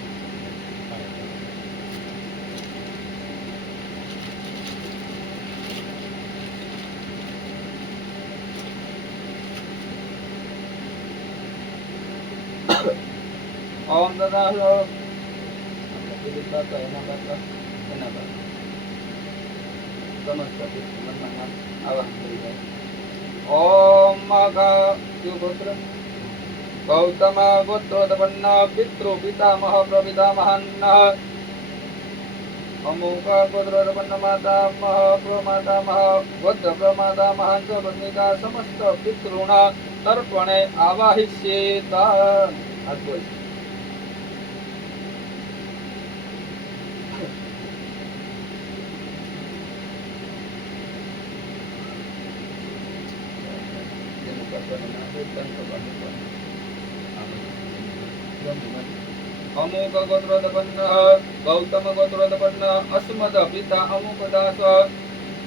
ઓમ દદાહ્ય દિલીપ બાપા એના બાપા સમસ્ત મનમાં નામ આવાહન કરી જાય. ઓમ મહાગોત્ર ગૌતમ ગોત્રોદપન્ન પિતૃ પિતામહ પ્રપિતામહન અમુક ગોત્રોદપન્ન માતામહ પ્રમાતામહ ગોત્ર પ્રમાતામહન ચ પત્નિકા સમસ્ત પિતૃણ તર્પણે આવાહિષ્યેત. હાથ બોલ. અમુક ગોત્રોદપન્ન ગૌતમ ગોત્રોદપન્ન અસ્મદ પિતા અમુક દાસ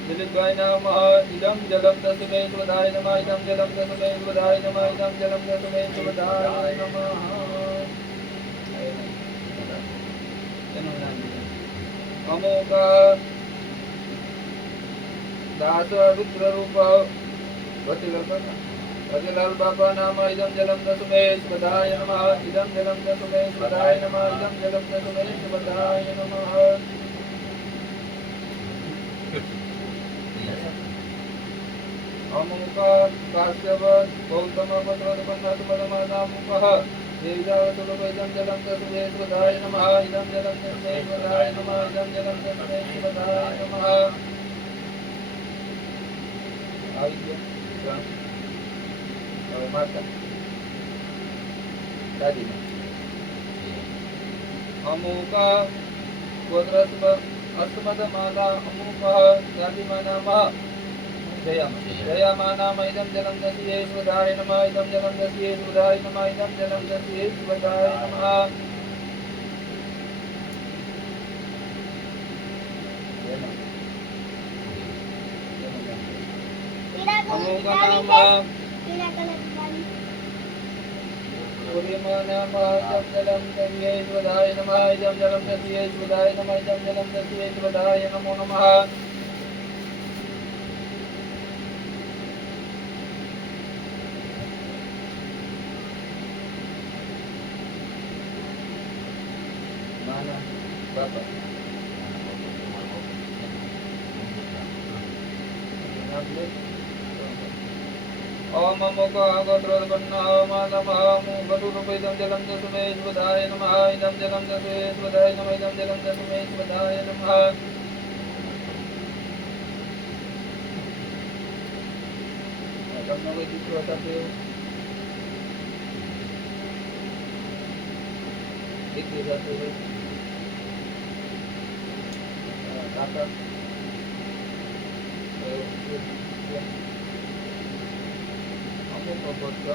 દિલીપભાઈ નમઃ ઇદમ જલમ તસ્મૈ સ્વદાય નમઃ ઇદમ જલમ તસ્મૈ સ્વદાય નમઃ ઇદમ જલમ તસ્મૈ સ્વદાય નમઃ. એનું નામ અમુક દાસ રુદ્ર રૂપ રતિલાલ બાપા નામ ઇદમ જલમ તસ્મૈ સ્વદાય નમઃ ઇદમ જલમ તસ્મૈ સ્વદાય નમઃ ઇદમ જલમ તસ્મૈ સ્વદાય નમઃ. અમુક કાશ્યપ ગૌતમ ગોત્રોદપન્ન દેવજાવતુલભ ઇદમ જલમ તસ્મૈ સ્વદાય નમઃ ઇદમ જલમ તસ્મૈ સ્વદાય નમઃ ઇદમ જલમ તસ્મૈ સ્વદાય નમઃ. આવી ગયા હવે માતા દાદીમાં અમુક ગોત્ર અસ્મદ માતા અમુક દાદીમા નામ જયામા નામ ઇદમ જલમ દસ્યે સ્વદાય નમઃ ઇદમ જલમ દસ્યે સ્વદાય નમઃ ઇદમ જલમ દસ્યે સ્વદાય નમઃ. અમુક નામ પૂર્ણિમા નામ ઇદમ જલમ દસ્યે સ્વદાય નમઃ ઇદમ જલમ દસ્યે સ્વદાય નમઃ ઇદમ જલમ દસ્યે સ્વદાય નમો નમઃ. નાના બાપા ઓમ અમુક ગોત્રોદપન્ન માતમઃ અમુક ગરુડરૂપ ઇદમ જલમ તસ્મૈ સ્વદાય નમઃ ઇદમ જલમ તસ્મૈ સ્વદાય નમઃ ઇદમ જલમ તસ્મૈ સ્વદાય નમઃ. તમને કોઈ દીકરો સાથે દીકરી સાથે કાકા અમુક ગોત્ર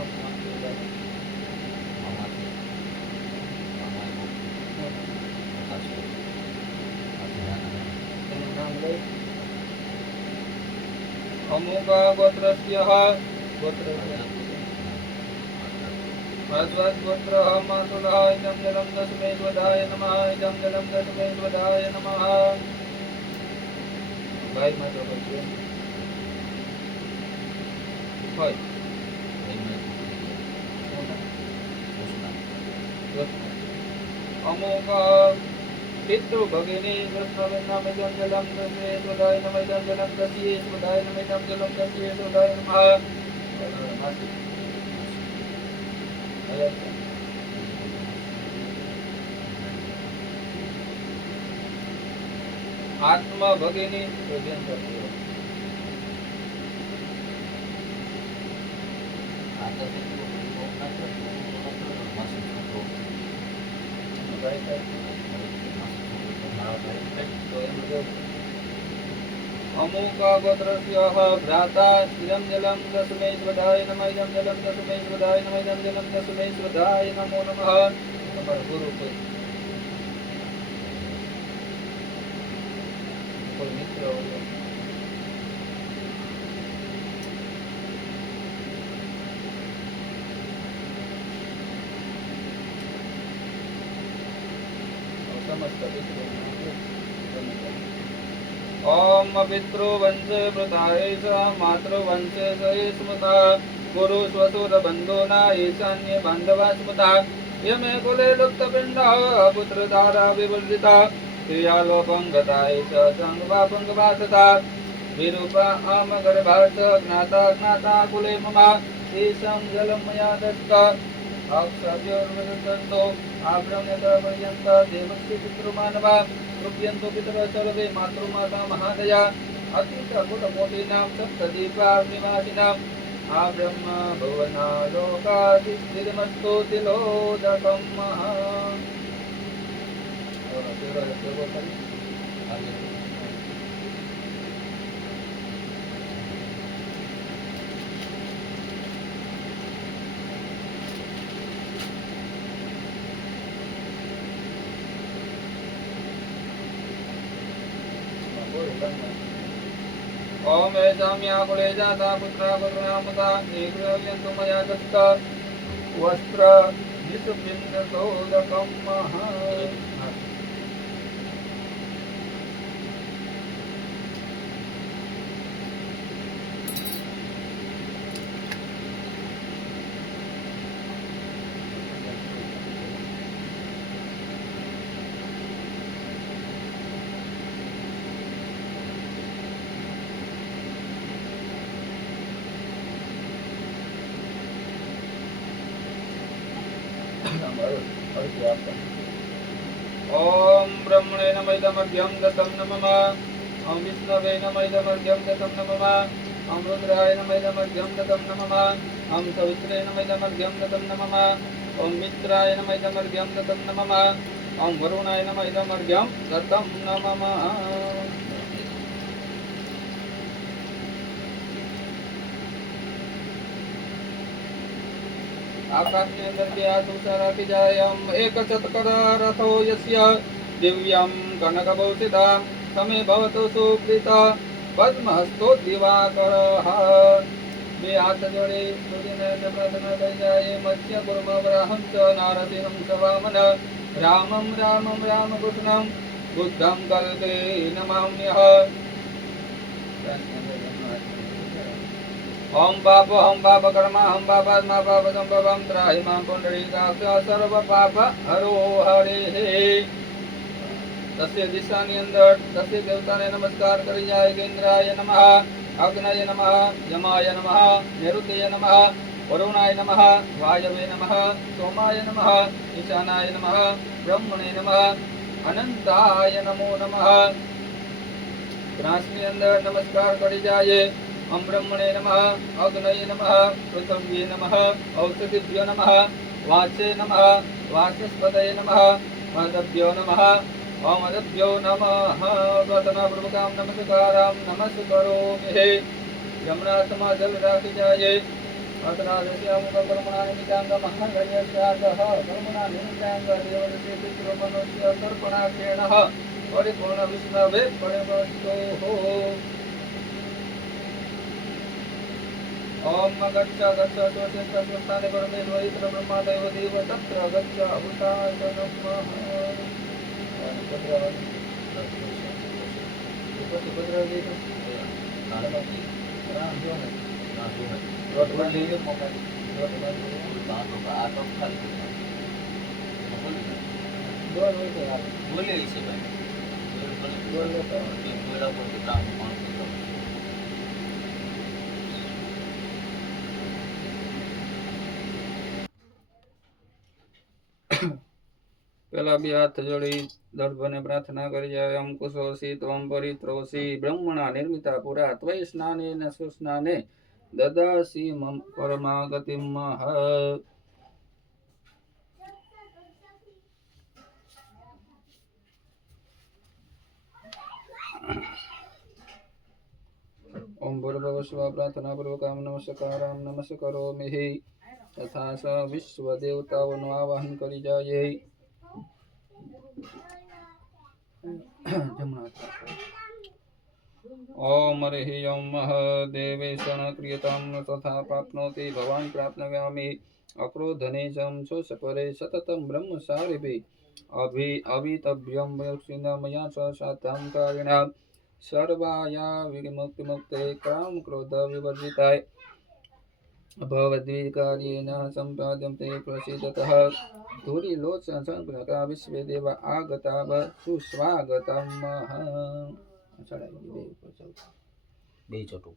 એનું નામ લઈ અમુક ગોત્રસ્ય ગોત્ર ભારદ્વાજ ગોત્ર માતુલઃ ઇદમ જલમ તસ્મૈ સ્વદાય નમઃ ઇદમ જલમ તસ્મૈ સ્વદાય નમઃ. ભાઈ માતો પછી હોય અમુક પિતૃ ભગિની કૃષ્ણ નામ ઇદમ જલમ તસ્મૈ સ્વદાય નમઃ ઇદમ જલમ તસ્યે સ્વદાય નમઃ ઇદમ જલમ તસ્યે સ્વદાય નમઃ. આત્મ ભગીની પૂજન કરતી હોય. આ તો કેટલું બહુ ના કરતું, માસી છોકરો. માસી છોકરો તો મારા ભાઈ થાય. તો એમ જો અમુક ગોત્રસ્ય ભ્રાતા ઇદમ જલમ તસ્મૈ સ્વધાય નમઃ ઇદમ જલમ તસ્મૈ સ્વધાય નમઃ ઇદમ જલમ તસ્મૈ સ્વધાય નમો નમઃ. તમારો ગુરુ કોઈ મિત્ર હોય સમસ્ત મિત્રો ओम पितृवंशे प्रताये च मातृवंशे च ये स्मृता गुरु स्वसुर बंधुना ईशान्ये बांधवा स्मृता यमे कुले लुप्तपिण्डः पुत्रधारा विवर्जिता क्रियालोपङ्गताये च संगवापङ्गवासता विरूपा आमगर्भा च ज्ञाता ज्ञाता कुले मम ईशं जलं मया दत्ता अक्षर्योर्विदन्तो आब्रह्मण्यपर्यन्त देवस्य पितृमानवा रुप्यन्तो पितरः सर्वे मातृमाता महादया अतीत कुल मोटीनां सप्तदीपानिवासिनाम् आब्रह्म भुवना लोकादिस्थिरमस्तु तिलोदकं महा. ओम एजाम्या कुले जाता पुत्रा पुत्रनामता निग्रह्यन्तु मया दत्ता वस्त्र विषपिण्डतोदकं महा. ओम ब्रह्मणे नमः इदमर्घ्यं दत्तं नमः. ओम विष्णवे नमः इदमर्घ्यं दत्तं नमः. ओम रुद्राय नमः इदमर्घ्यं दत्तं नमः. ओम सवित्रे नमः इदमर्घ्यं दत्तं नमः. ओम मित्राय नमः इदमर्घ्यं दत्तं नमः. ओम वरुणाय नमः इदमर्घ्यं दत्तं नमः. आकाशने अंदर के आतुषा राखी जाय. एक चतकर रथो यस्य दिव्यं कनकभूषिता समे भवतु सुप्रीता पद्महस्तो दिवाकरः. બે હાથ જોડે સૂર્યને પ્રાર્થના કરી જાય. મત્સ્ય કુર્મ વરાહં ચ નારસિંહં ચ વામન રામં રામં રામકૃષ્ણં બુદ્ધં કલ્પે નમામ્યઃ. ओम पाप कर्मा हम पापात्मा पाप संभवम त्राहि मां पुंडरीकाक्ष सर्व पाप हरो हरे. तस्य दिशाની અંદર તસ્ય દેવતાને નમસ્કાર કરી જાય. કેન્દ્રાય નમઃ, અગ્નય નમઃ, જમાય નમઃ, નિરુતય નમઃ, વરુણાય નમઃ, વાયવે નમઃ, સોમાય નમઃ, ઈશાનાય નમઃ, બ્રહ્મણે નમઃ, અનંતાય નમો નમઃ. ત્રાસની અંદર નમસ્કાર કરી જાય. ओम ब्रह्मणे नमः, अग्नये नमः, पृथिव्ये नमः, औषधिभ्यो नमः, वाचे नमः, वाचस्पतये नमः, मदभ्यो नमः, ओम मदभ्यो नमः. प्रार्थनापूर्वकां नमस्कारां नमस्करोमि. यमुनात्मा जल राखी जाये. अत्रादस्यामुखकर्मणा निमित्ताङ्गमहागण्यस्यादः कर्मणा निमित्ताङ्गदेवस्य पितृमनुष्य तर्पणाख्येणः परिपूर्णविष्णवे परिवस्तोः. ओम गच्छ गच्छ स्वस्थाने परमेश्वरी ब्रह्मादेव देव तत्र गच्छ अभूतासनं બોલે છે ભાઈ. પેલા બે હાથ જોડી દર્ભને પ્રાર્થના કરી જાય. અંકુશોસી ત્વમ પરિત્રોસી બ્રહ્મણા નિર્મિતા પુરા ત્વયી સ્નાને ન સુસ્નાને દદાસી મમ પરમાગતિમ મહ. ઓમ ભૂર્ભુવઃ સ્વઃ પ્રાર્થના પૂર્વકમ નમસ્કારામ નમસ્કરોમિ તથા સ વિશ્વ દેવતાઓનું આવાહન કરી જાય. ઓમ હરિ ઓમ દેવેશણ ક્રિયતામ તથા પ્રાપ્નોતિ ભવાન પ્રાપ્નવ્યામિ અક્રોધનેશમ સુસપરે સતતમ બ્રહ્મચારિભિ અવિતભ્યમ વક્ષિના મયા સ સાધ્યમ કારિણા સર્વાયા વિમુક્તિમુક્તે કામ ક્રોધ વિવર્જિતાય ભવદ્વિકાર્યેન સંપાદ્યં તે પ્રસિદ્ધતઃ ધૂરીલોચન સંગ્રહકા વિશ્વે દેવા આગતા સુસ્વાગતમ. બે ચોટું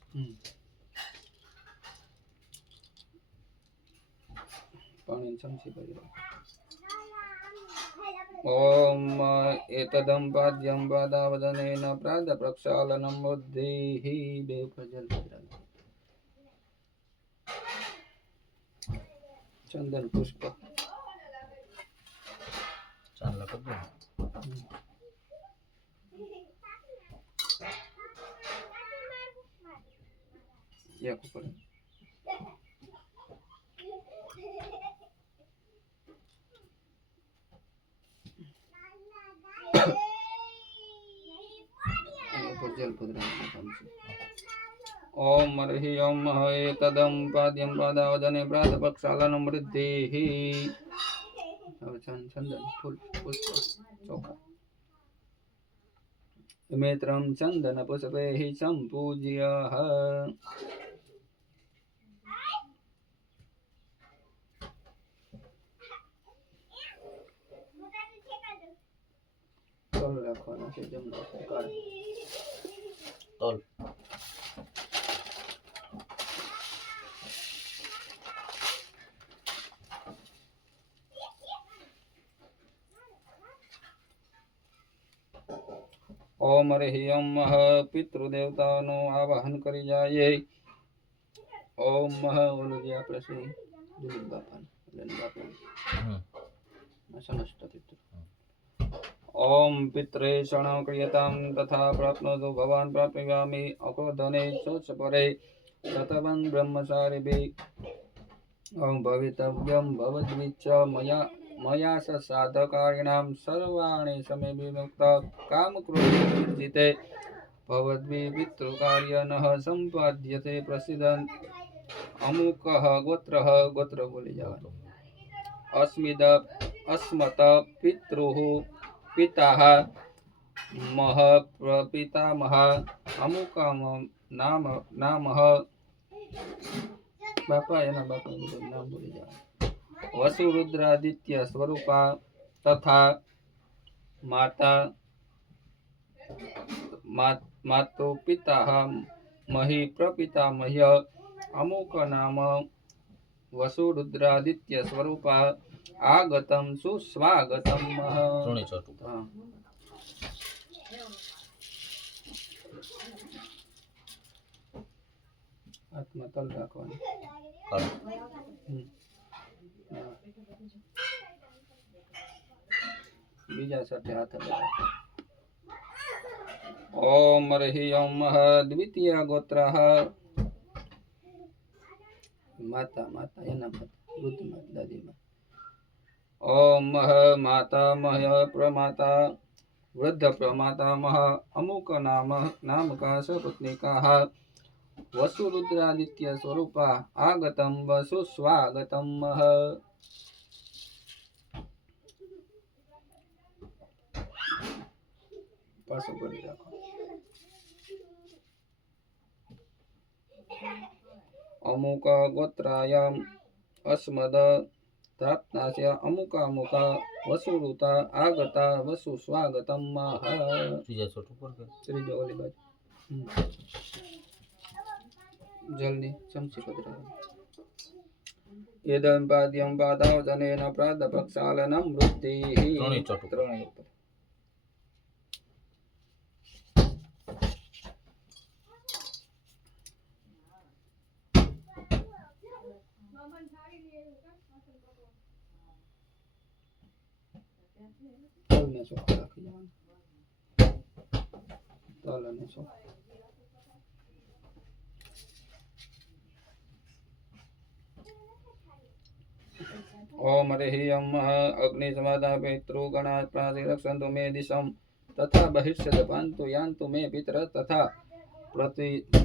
પાણી ચમચી ભરી લો. ઓમ એતદં પાદ્યં પાદાવદનેન પ્રાદ પ્રક્ષાલનમ બુદ્ધિ. બે પ્રજલ ચંદન પુષ્પ ચાંદલા કરી દો. એક ઉપર જલ પધરાવી. ઓમ હરિ ઓમ એતદં પાદ્યં પાદાવદને પ્રાદ પ્રક્ષાલનમ વૃદ્ધિ. હવે ચંદન ફૂલ પુષ્પ ચોખા મેત્રમ ચંદન પુષ્પે સંપૂજ્ય. ચાલુ રાખવાનો છે જમનો કાળ. તોલ ઓમ હરિ ઓમ પિતૃદેવતાનું આવાહન કરી જાય. ઓમ ઓલું જે આપણે શ્રી દુલીપ બાપા સમસ્ત પિતૃ. ઓમ પિત્રે ક્ષણ ક્રિયતામ તથા પ્રાપ્નોતુ ભવાન પ્રાપ્નવ્યામિ અક્રોધને સોત્સપરે સતવં બ્રહ્મચારિભિ ઓમ ભવિતવ્યમ ભવદ્વિચ મયા સ સાધકારિણામ સર્વાણિ સમે વિમુક્ત કામ ક્રોધ વિવર્જિતે ભવદ્વિ પિતૃકાર્યનઃ સંપાદ્યતે પ્રસિદ્ધં અમુકઃ ગોત્ર બોલી જવાનું. અસ્મત પિતૃઃ પિતાઃ મહ પ્રપિતામહ અમુકમ નામઃ બાપા એના બાપા બધું નામ બોલી જવાનું. વસુરુદ્રાદિત્ય સ્વરૂપા તથા માતુ પિતા મહી પ્રપિતામહ્ય અમુક નામ વસુરુદ્રાદિત્ય સ્વરૂપા આગતમ સુસ્વાગતમ. ત્રણેય ચોટું હાથમાં તલ રાખવાનું. બીજા સાથે હાથ લગાવો. ઓમ હરિ ઓમ દ્વિતીય ગોત્ર માતા એના વૃદ્ધ દાદીમાં. ઓમ માતામહ પ્રમાતા વૃદ્ધ પ્રમાતામહ અમુક નામકા સપત્નિકાઃ વસુરુદ્રાદિત્ય સ્વરૂપા આગતમ વસુસ્વાગતમ. પાછું કરી રાખો. અમુક ગોત્રાયમ અસ્મદ પ્રાપ્તાસ્ય અમુક વસુરુતા આગતા વસુ સ્વાગતમ. ત્રીજા ચોટું પર ત્રીજો ઓલી બાજુ જલની ચમચી પધરાવી. ઇદં પાદ્યં પાદાવ જનેન પ્રાદ પ્રક્ષાલનમ વૃદ્ધિઃ. ત્રણેય ચોટું. ત્રણેય ઉપર. તલને ચોખ્ખા રાખી દેવાના. તલ અને ચોખા. ओम हरिः अग्निसमादा पितृगणाः प्रातिरक्षन्तु मे दिशं तथा बहिष्यत् पान्तु यान्तु मे पितरः तथा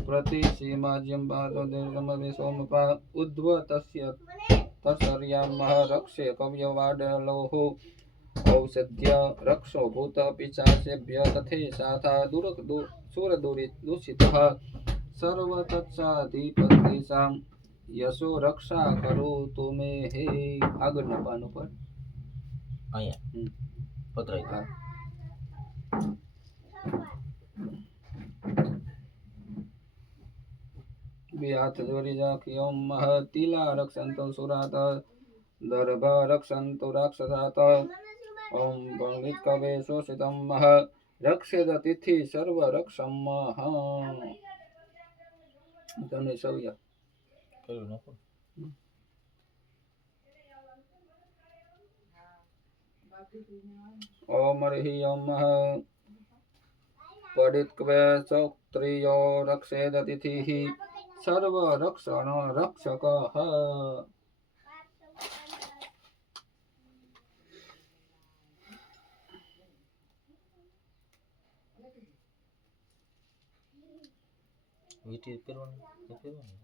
प्रतिसीमाज्यं पातु देशमपि सोमपा उद्ध्व तस्य तत्सर्यामः रक्षे कव्यवाडलोः औषध्य रक्षो भूत पिशाचेभ्यः तथेशाथा दूषितः सर्वतत्साधिपतिसां યશો રક્ષા કરો તુમે હે. આગળના પાન ઉપર અહીંયા પતરાઈ દો. બે હાથ જોડી રાખી ઓમ તિલા રક્ષંતો સુરાત દર્ભ રક્ષંતો રાક્ષસાત ઓમ પંડિત કવે શોષિતમ રક્ષેદ તિથિ સર્વ રક્ષમ. તને સૌયા કર્યું નાખો. ओम हरिः पडित्क्वे क्षत्रियो रक्षेदतिथिः सर्वरक्षण रक्षकः. વીટી કરવાની કે કરવાની.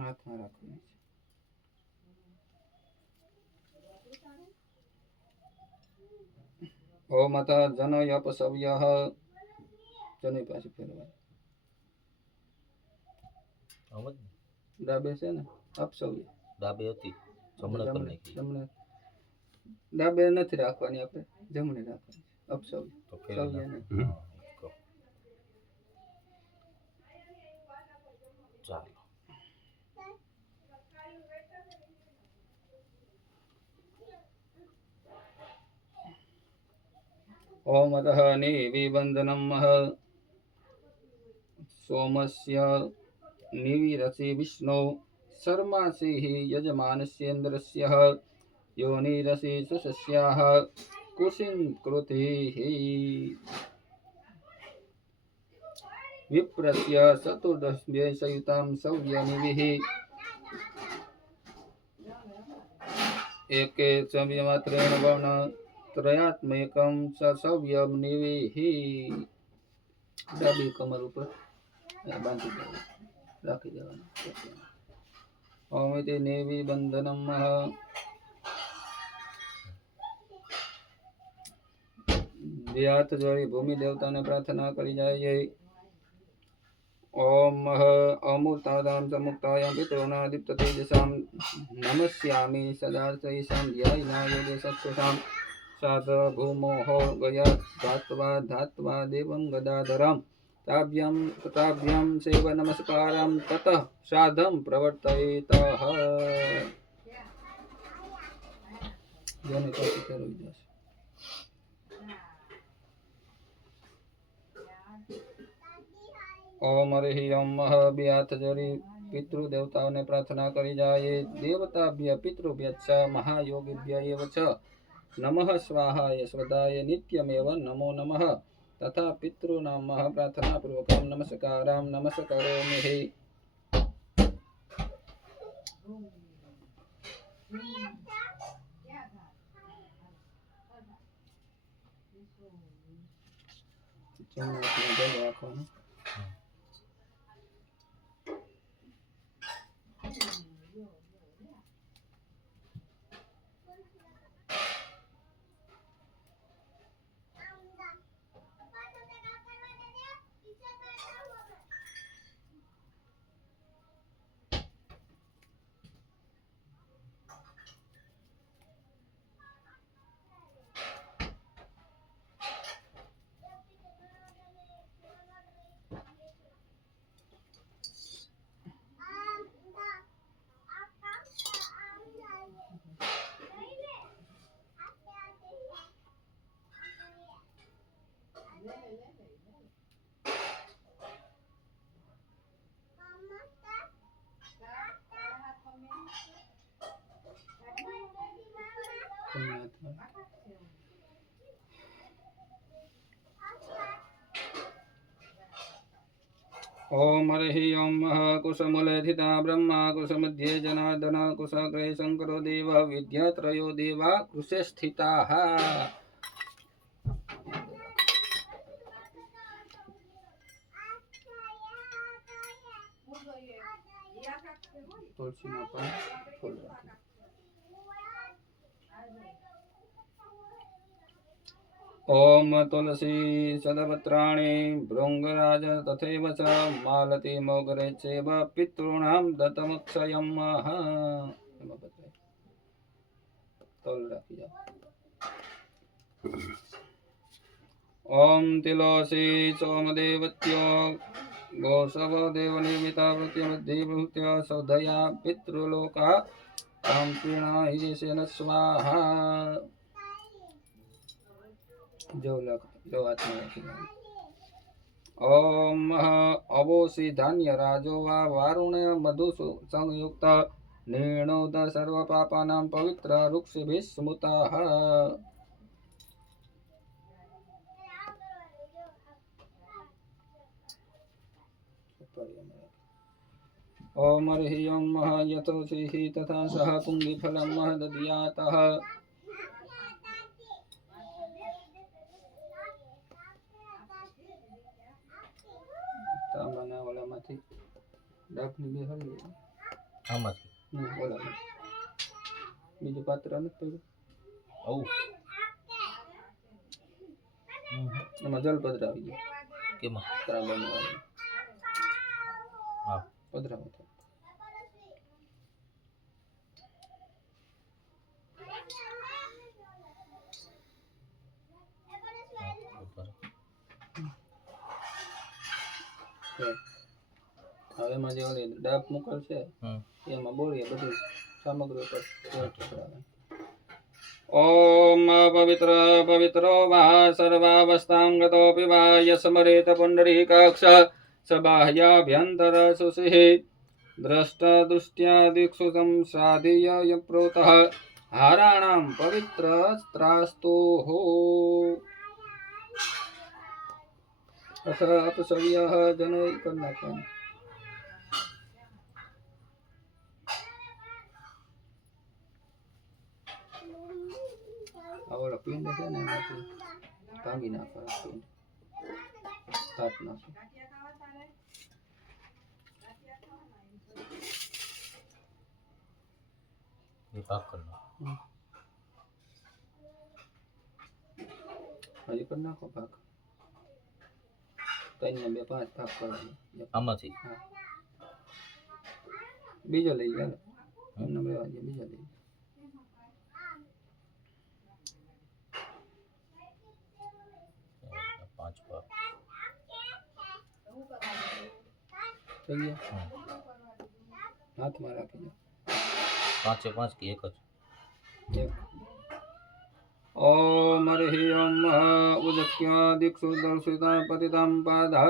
હાથમાં રાખવાનું છે. ઓમ અથ જનયપસવ્યઃ. જનય પાસે ફેરવાય. આમ જ ને? ડાબે છે ને અપસવ્ય. ડાબે હતી જમણે કરી નાખી. જમણે. ડાબે નથી રાખવાની, આપણે જમણે રાખવાની. અપસવ્ય. તો ફેરવી સવ્ય નાખો. નહીં. હા, કહો. ચાલો. ओम अतः निविबन्धनं सोमस्य निविरसि विष्णु शर्मासिः यजमानस्येन्द्रस्य योनिरसि सुषस्याः कुशिङ्कृतिः विप्रस्य चतुर्दशयुतां सव्यनिविः एके सव्यमात्रेण वर्ण ત્રયાત્મકમ સવ્યમ નિવિહિ. ડાબી કમર ઉપર બાંધી દેવાનું, રાખી દેવાનું. ઓમ ઇતિ નિવિ બંધનમ. બે હાથ જોડી ભૂમિ દેવતાને પ્રાર્થના કરી જાય. ઓમ અમૂર્તાદામ સમુક્તાયામ પિતॄણાં દીપ્ત તેજસામ નમસ્યામિ સદા તૈષાં ધ્યાયિના યોગે સત્સુષામ સાધ ભૂમોહો ગયા ધાત્વા દેવં ગદાધરમ તાભ્યમ સેવ નમસ્કારમ તતઃ સાધમ પ્રવર્તયેતઃ. જેને પછી ફેરવી જશે. ઓમ હરિ ઓમ બે હાથ જોડી પિતૃ દેવતાઓને પ્રાર્થના કરી જાય. દેવતાભ્ય પિતૃભ્ય ચ મહાયોગીભ્ય એવ ચ નમઃ સ્વાહાય સ્વદાય નિત્યમેવ નમો નમઃ તથા પિતॄનામઃ પ્રાર્થનાપૂર્વકં નમસ્કારાં નમસ્કરોમિ. રાખવાનું. ओम हरि ओम कुशमूलेधिता ब्रह्मा कुशमध्ये जनार्दन कुशाग्रे शंकरो देव विद्यात्रयो देवा कुशे स्थिताः तुलसीना पान फूल રાખી. ओम तुलसी सदपत्राणि भृंगराज तथैव च मालती मोगरे चैव पितॄणां दत्तमक्षयम् तोल રાખી જાઓ. ओम तिलोसी सोमदेवत्यो गोसव देवनिर्मिता वृत्तिमध्यभूत्य सौधया पितृलोका प्रीणायेन स्वाहा जो हाथમાં રાખી દો. ओम अवोसी धान्य राजो वा वारुण मधु संयुक्त निर्णोद सर्व पापानां पवित्र वृक्षभिः स्मृताः ओम हरि ओम यथोचिः तथा सह पुंगिफलं दद्यातः તાંબાના ઓલામાંથી ડાકની બે હળી આમાંથી ઓલામાં બીજું પાત્ર નથી પડ્યું આવું એમાં જલ પધરાવી ગયું કેમાં તાંબાનું વાળું હા પધરાવો તો હવે એમાં જે ઓલી ડાબ મુકલ છે એમાં બોરીએ બધી સામગ્રી પર ચડાવે. ओम पवित्र पवित्रो वा सर्वावस्थां गतोऽपि वा यस्मरेत पुण्डरीकाक्ष स बाह्याभ्यन्तर सुषिः द्रष्टदृष्ट्या दिक्षु संसाधीय यप्रोतः हाराणां पवित्रस्त्रास्तुः अथ अपसव्यः जनैः कर्णकम् आवड़ा पिंड है ने एमांथी भांगी नाखो पिंड काट नाखो ये पाक करना हजी कर नाखो भाग कन्या बे 5 भाग करवाना આમાંથી हाँ बीजो लई गया हमने बेवा जे बीजो लई 5 ભાગ થઈ ગયા હાથમાં રાખી દો 5 की एक एक ओम हरि ओम उदक्य दिक्षु दर्शिता पतितां पादः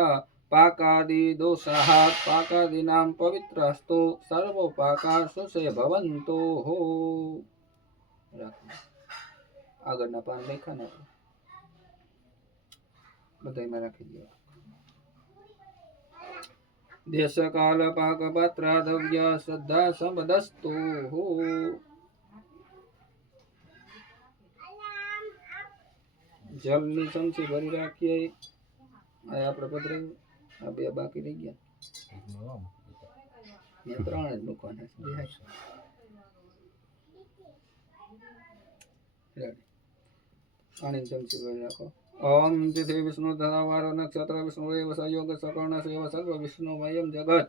पाकादि दोषाः पाकादीनां पवित्रस्तु सर्वोपाका सुसे भवन्तु हो આગળના પાન લખ્યા ને બધાયમાં રાખી દો. देश काल पाक पात्र द्रव्य श्रद्धा संबदस्तु जल ની ચમચી ભરી રાખીએ આ આપણે પધરાવ્યું આ બે બાકી રહી ગયા ને 3 જ મૂકવાના છે પાણી ચમચી ભરી રાખો. ओम तिथि विष्णु धरावार नक्षत्र विष्णु एव संयोग सकर्ण सेव सर्व विष्णुमयं जगत्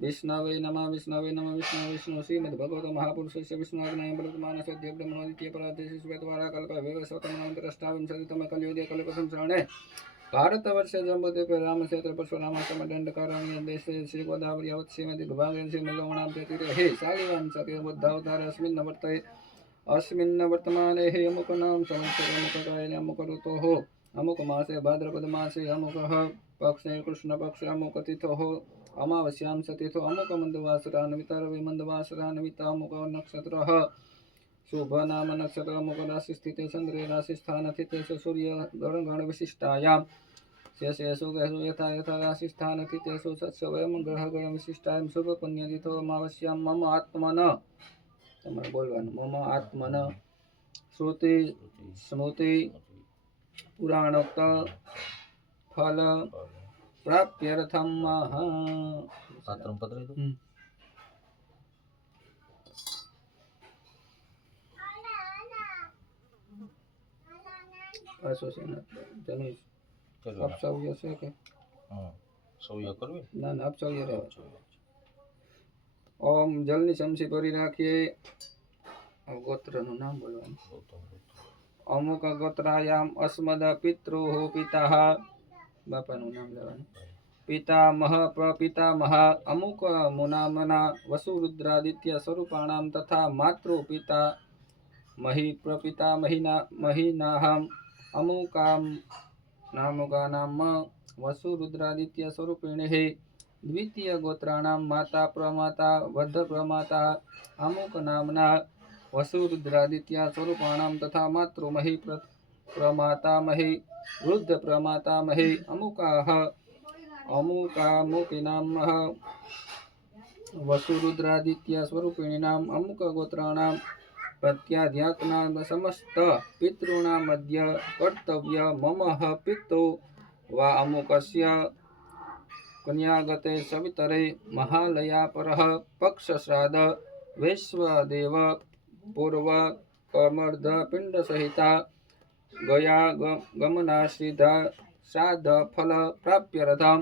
विष्णवे नमः विष्णवे नमः विष्णु विष्णु श्रीमद् भगवत महापुरुषस्य विष्णुग्नाय वर्तमानस्य ब्रह्मोदित्य पराधेश श्वेतवारा कल्प वेवसतमनन्तरष्टाविंशतितमे कलियुगे कलिप्रथमचरणे भारतवर्षे जम्बूद्वीपे रामक्षेत्र परशुरामाश्रम दण्डकारण्य देशे श्री गोदावरी अवत् श्रीमति विभागे श्रीमल्लवणां तीरे शालिवान् सखे बुद्धावतार अस्मिन् वर्तमाने हे मुखनां संवत्सरमुखकायने मुखरुतो અમુક માસે ભાદ્રપદ માસે અમુક પક્ષે કૃષ્ણ પક્ષે અમુક તિથો અમાવસ્યામ સતિથો અમુક મંદવાસરાન્વિતા રવિ મંદવાસરાન્વિતા અમુક નક્ષત્ર શુભ નામ નક્ષત્ર અમુક રાશિ સ્થિતે ચંદ્રે રાશિ સ્થાન સ્થિતે સૂર્ય ગણ વિશિષ્ટાયામ શેષેષુ ગેષુ યથા યથા રાશિ સ્થાન સ્થિતેષુ સત્સવયમ ગ્રહ ગણ વિશિષ્ટાયામ શુભ પુણ્યતિથો અમાવસ્યામ મમ આત્મન તમારે બોલવાનું મમ આત્મન શ્રુતિ સ્મૃતિ પુરાણોક્ત ફલ પ્રાપ્યર્થમ પાત્રમ પતરી દો. જમીશ ચલો અપસવ્ય છે કે હા સૌય કરવી ના ના અપસવ્ય રહે. ઓમ જલની ચમચી ભરી રાખીએ. ગોત્રનું નામ બોલવાનું. અમુક ગોત્રાયામ અસ્મદ પિતૃ પિતા બાપાનું નામ લેવાનું. પિતામહ પ્રપિતામહ અમુક મુનામના વસુરુદ્રાદિત્ય સ્વરૂપાણામ તથા માતૃ પિતા મહી પ્રપિતા મહીનાહમ અમુકામ નામુકાનામ વસુરુદ્રાદિત્ય સ્વરૂપિણિઃ દ્વિતીય ગોત્રાણામ માતા પ્રમાતા વદ્ધ પ્રમાતા અમુક નામના વસુરુદ્રાદિત્ય સ્વરૂપાણામ તથા માતૃમહી પ્રમાતામહી વૃદ્ધ પ્રમાતામહી અમુકાહ અમુકામુકીનામ વસુરુદ્રાદિત્ય સ્વરૂપિણીનામ અમુક ગોત્રાણામ પ્રત્યાધ્યાત્ના સમસ્ત પિતॄણાં મધ્ય કર્તવ્ય મમઃ પિતૃ વા અમુકસ્ય કન્યાગતે સવિતરે મહાલયા પરઃ પક્ષશ્રાદ્ધ વૈશ્વદેવ પૂર્વ કમર્ધ પિંડ સહિતા ગયા ગમનાશ્રિધા શ્રાદ્ધ ફલ પ્રાપ્યર્થમ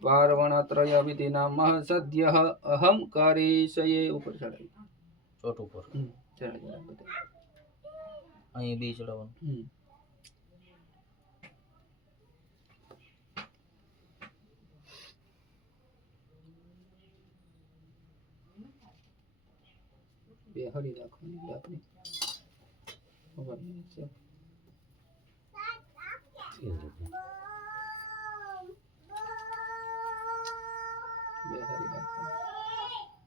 પાર્વણત્રય વિધિનામ સદ્ય અહમ કરીશયે ઉપર ચડાવી ચોટ ઉપર ચડાવી બધા અહીં બી ચડાવવાનું. બે હળી રાખવાની ડાબની છે.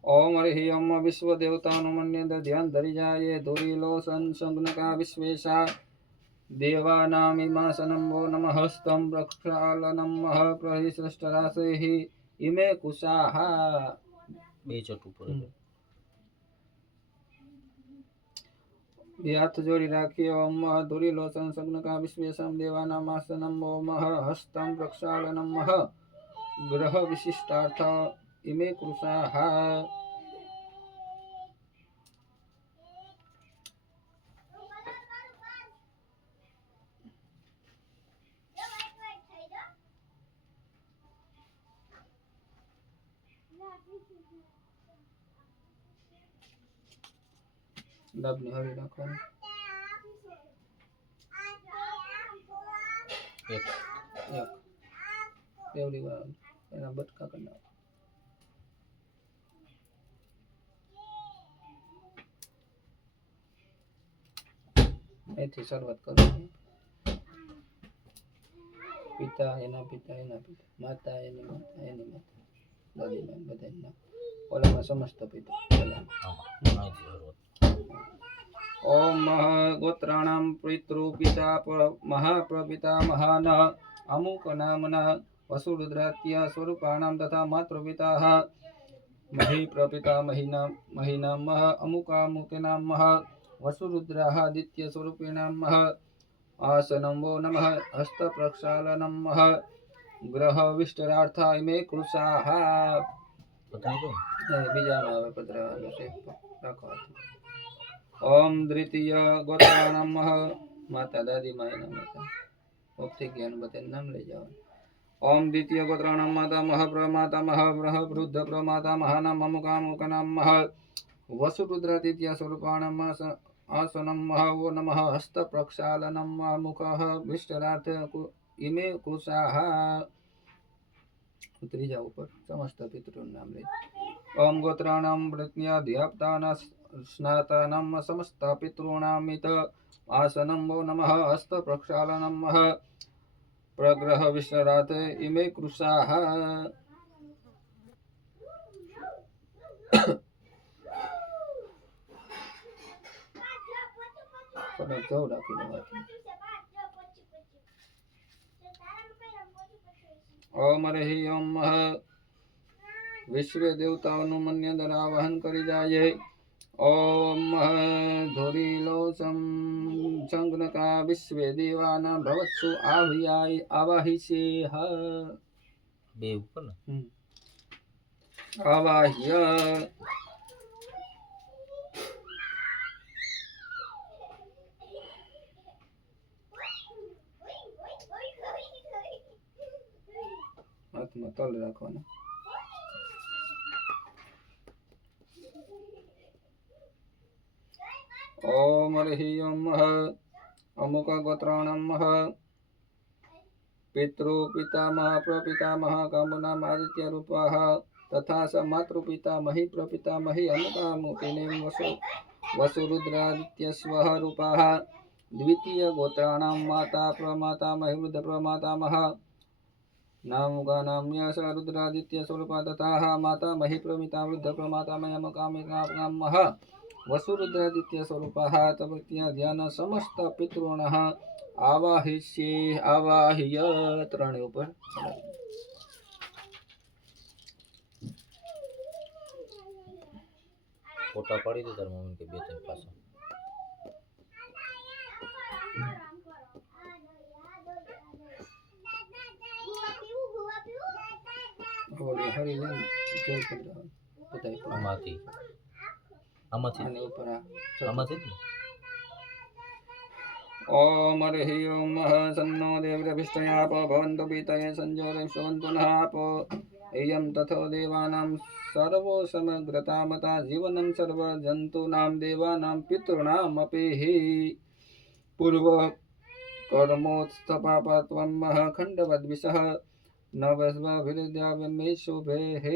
ओम हरि ओम विश्व देवतानु मन्येद ध्यान धरि जाये धुरीलो संसग्नका विश्वेशा देवानामिमासनं वो नमः हस्तं प्रक्षालनं मह प्रहिसृष्टरासेः इमे कुशाः બે ચોટ ઉપર બે હાથ જોડી રાખીએ. ઓમ ધુરીલો સંસગ્નકા વિશ્વેશમ દેવાનામાસनं वो मह हस्तं प्रक्षालनं मह ग्रह विशिष्टार्थ इमे कृशाः ડાબની હરી રાખવાની. એક એક એવડી વાર એના બટકા કરી નાખો. અહીંથી શરૂઆત કરવાની. પિતા એના પિતા માતા એની માતા દાદીમાં બધા ઓલામાં સમસ્ત પિતા આમાં અહીંથી શરૂઆત. ओम गोत्राणां पितृ पिता महाप्रपिता महान अमुक नामना वसुरुद्रात्य स्वरूपाणां तथा मातृपिताः मही प्रपिता महीनाम अमुकामुकिनाम वसुरुद्राः दित्य स्वरूपिणाम आसनं वो नमः हस्त प्रक्षालनं ग्रह विष्टरार्था इमे कृशाः પતરી દો. बीजाમાં આવે પધરાવાનું છે રાખો. ओम द्वितीय गोत्राणाम माता दादी माँ एना माता ओपથી જ્ઞાન બતે નામ લઈ જવાનું. ओम द्वितीय गोत्राणाम माता मह प्रमाता मह ब्रह वृद्ध प्रमाता महानाम अमुकामुकनाम वसुरुद्रादित्य स्वरूपाणाम आसनं मह वो नमः हस्त प्रक्षालनं मुखः विष्टरार्थ इमे कुशाः ત્રીજા ઉપર સમસ્ત પિતૃનું નામ લઈ. ओम गोत्राणाम प्रज्ञाध्याप्ताना स्नातानां समस्त पितॄणामित आसनं वो नमः हस्तप्रक्षालनं मह प्रग्रह विश्राते इमे कृशाः ओम हरि ओम मह विश्व देवताओं मन्य धरा वहन करी जाए ओम धुरीलोचम संगनका विश्व देवाना भवत्सु आह्याय आवाहिषे બે ઉપર ને आवाह्य हाथમાં તલ રાખવાના ओम हरि ओम मह अमुक गोत्राणं मह पितृ पितामह प्रपितामह कामुनाम आदित्य रूपाः तथा स मातृपितामही प्रपितामही अमुकामुकिनीं वसुरुद्रादित्यस्वः रूपाः द्वितीय गोत्राणां माता प्रमातामही वृद्ध प्रमातामह नामुकानाम्य स रुद्रादित्य स्वरूपा तथा माता मही प्रमिता वृद्ध प्रमातामही अमुकामिकामः वसुरुद्रादित्य स्वरूपाः तपत्या ध्यान समस्त पितॄणः आवाहिष्ये आवाह्य ત્રણે ઉપર ફોટા પાડી દે તાર મમ્મી કે બે ત્રણ પાછા ઓલી હરી લેન જય પંદર બધાય આમાંથી આમાંથી અને ઉપર આમાંથી જ ને ओम हरि ओम सन्नो देवरभिष्टयाप भवन्तु पीतये संजोरविश्वन्तु नः इयं तथो देवानां सर्वो समग्रतामता जीवनं सर्वजन्तूनां देवानां पितॄणामपि हि पूर्व कर्मोत्स्थपापत्वं खण्डवद्विषः नवस्वभिरुद्याव्यमे शुभेः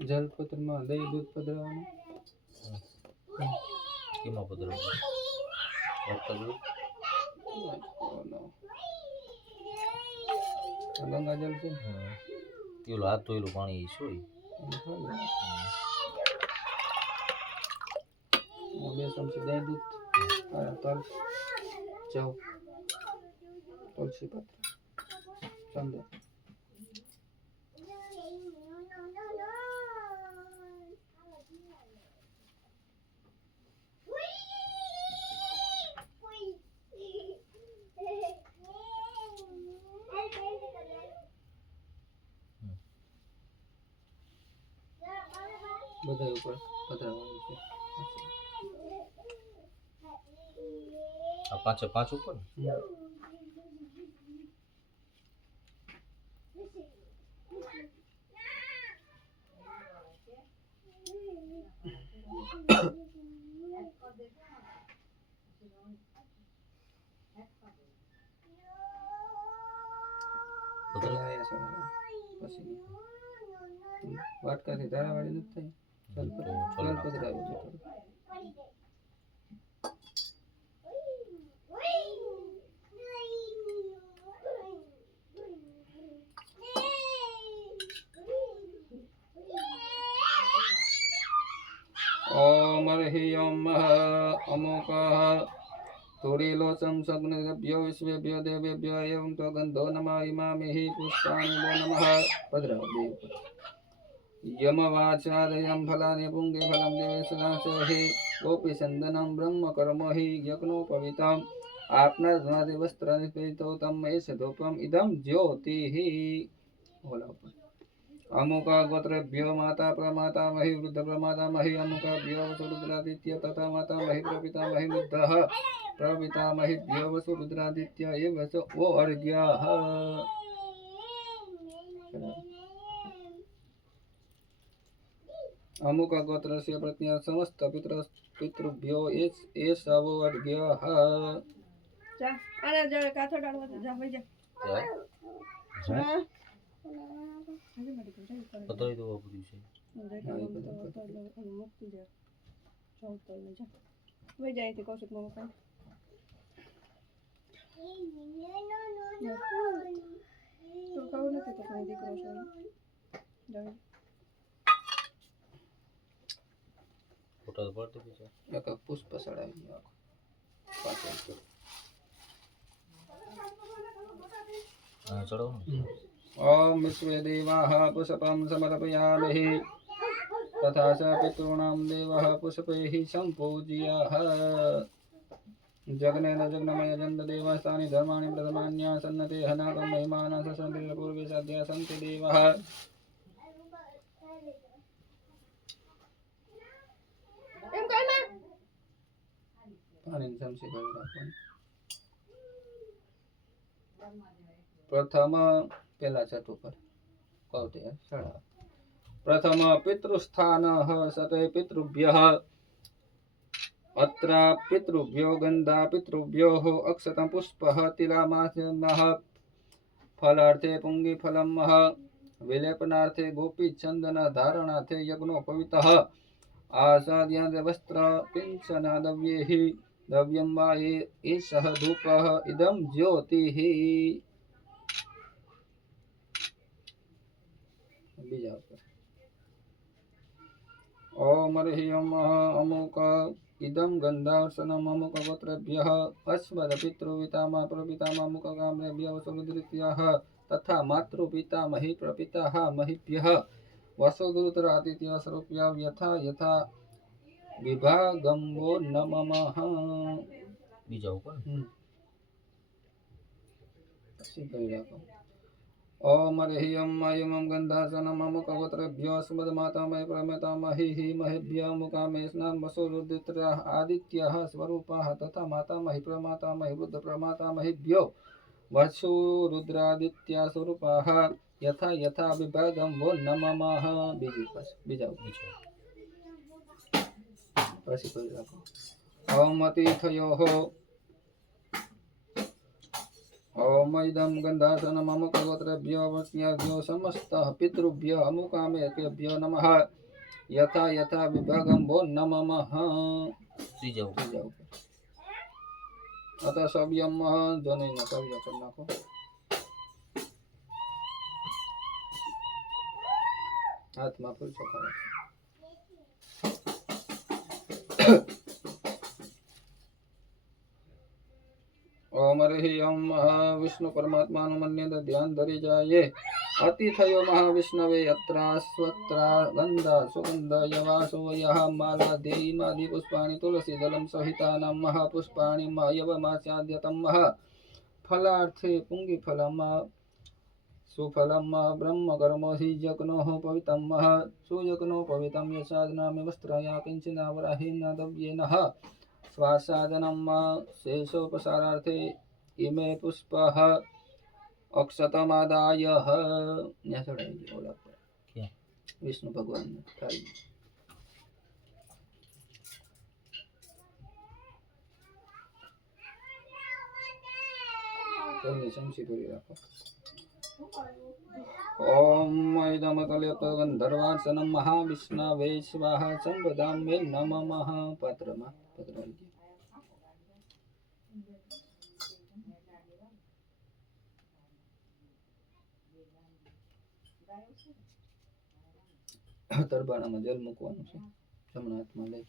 જલપત્રમાં દહીં દૂધ પધરાવવાનું કેમાં પધરાવું ગંગાજળ છે પેલું હાથ ધોયેલું પાણી શું બે ચમચી દહીં દૂધ તલ જવ તુલસી પત્ર ચંદન બધા ઉપર પધરાવવાનું છે આ પાંચે પાંચ ઉપર ને પછી વાટકાથી ધારાવાળી નથી થઈ પધરાવી દીધું ओम हरि ओम अमुक तुरीलोचम सग्नेभ्यो विश्वेभ्यो देवेभ्यो एवं तो गंधो नमः इमामिहि पुष्पाणि वो नमः पधराव देव यमवाचादयं फलानि पुंगे फलं देवेशनाशहि गोपी चंदनं ब्रह्म कर्म हि यज्ञोपवितम् आपना धुनादि वस्त्राणि स्फीतो तम एष धूपम इदं ज्योतिः बोला अमुक गोत्रेभ्यो माता प्रमातामही वृद्ध प्रमातामही अमुकाभ्यो वसुरुद्रादित्य तथा मातामही प्रपितामही वृद्धः प्रपितामहीभ्यो वसुरुद्रादित्य एव च वो अर्घ्यः। अमुक गोत्रस्य प्रज्ञा समस्त पितृभ्यो एष वो अर्घ्यः। જા આને જરા કાથો ડાળવા દે જા ભાઈ જા જાય હા આજે મડી તો જાય પતરી તો વાપર્યું છે મુક્તિ જા ચાલ તો જા ભાઈ જાય તે કૌશિક મામા પાસે તો કહું નથી તો કોઈ દીકરો છે જાય ફોટો તો પડતી છે એક પુષ્પ ચડાવી દો પાછળ ચડો ओम विश्वे देवाः पुष्पं समर्पयामहि तथा च पितॄणां देवः पुष्पैः सम्पूज्याः। जग्नेन जग्नमय जन्तदेवस्तानि धर्माणि प्रथमान्यासन्नते हनाकं महिमानः सन्ति पूर्वे सद्यः सन्ति देवः। એમ કઈ માં પાણીની ચમચી ભરી રાખવાની. પ્રથમ પેલા છત ઉપર કૌતે સડા प्रथम पितृस्थानः सते पितृभ्यः अत्र पितृभ्यो गन्धा पितृभ्योः अक्षतं पुष्पः तिलामासनः फलार्थे पुङ्गिफलमः विलेपनार्थे गोपीचन्दनधारणार्थे यज्ञोपवीतः आसाद्यान्ते वस्त्र पिञ्चनद्रव्यैः द्रव्यं वा एषः धूपः इदं ज्योतिः। बीजा ओम ह्रीं अमुक इदं गन्धार्चनम् अमुक गोत्रेभ्यः अस्मद् पितृपितामह प्रपितामह अमुक गाम्रेभ्यः वसुरुद्रित्यः तथा मातृपितामही प्रपिताः महीभ्यः वसुरुद्रादित्य स्वरूप्या यथा यथा विभागं वो नमः। બીજા ઉપર ओम ह्रीं अयं गन्धार्चनम् अमुक गोत्रेभ्यो अस्मद् मातामही प्रमातामहीः महीभ्यः मुकामेष्णां वसुरुद्रित्यः आदित्यः स्वरूपाः तथा मातामही प्रमातामही वृद्ध प्रमातामहीभ्यो वसुरुद्रादित्या स्वरूपाः यथा यथा विभागं वो नमः। बीजा પછી કરી રાખો ઓમ અતિથયોઃ ओम इदं गन्धार्चनम् अमुक गोत्रेभ्यो वस्न्याभ्यो समस्तः पितृभ्यः अमुकामेकेभ्यो नमः यथा यथा विभागं वो नमः। ત્રીજા ઉપર अतः सव्यम जनेन सव्य कर नाखो हाथ में फूल चोखा ओम ह्रीं विष्णु परमात्मा मन्यते ध्यान धरी जाए अतिथयो महाविष्णवे अत्रास्वत्रा गंधा सुगंध यवासो यः माला देयीमादि पुष्पाणि तुलसी दलं सहितानां महापुष्पाणि यवमाचाद्यतं फलार्थे पुंगिफलम् सुफलम् ब्रह्म कर्मो हि यज्ञोः पवितं सुयज्ञो पवितं यसाधनामि वस्त्रया किञ्चिदावराहेन दव्येनः स्वासादनं शेषोपसारार्थे इमे पुष्पः अक्षतमादाय विष्णु भगवान थाली शमशी भरी राखो ओम इदमकल्यगन्धर्वार्चनं महाविष्णवे स्वाहा संपदां मे नमः। पात्रमा पत्र તરબાણામાં જલ મૂકવાનું છે જમણા હાથમાં લઈ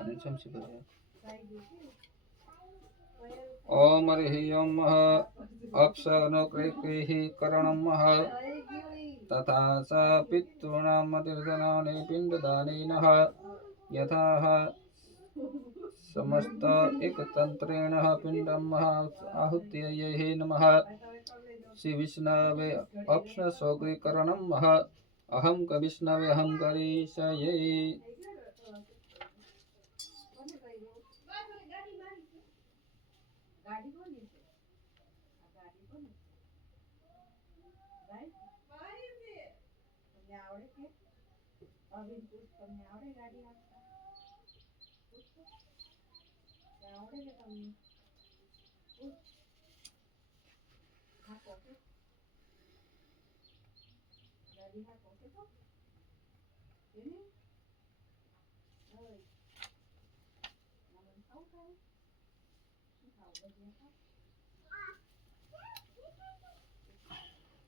અને ચમચી ભરી ઓમ હરિ ઓમ અપ્સનો ક્રિકિ કરણમઃ તથા સ પિતॄણામ તીર્થનાને પિંડદાનેનઃ યથા સમસ્ત એકતંત્રેણ પિંડમ આહુત્યૈ નમઃ શ્રી વિષ્ણવે અપ્સસોગ્રીકરણમ અહમ ક વિષ્ણવે અહમ કરીશયે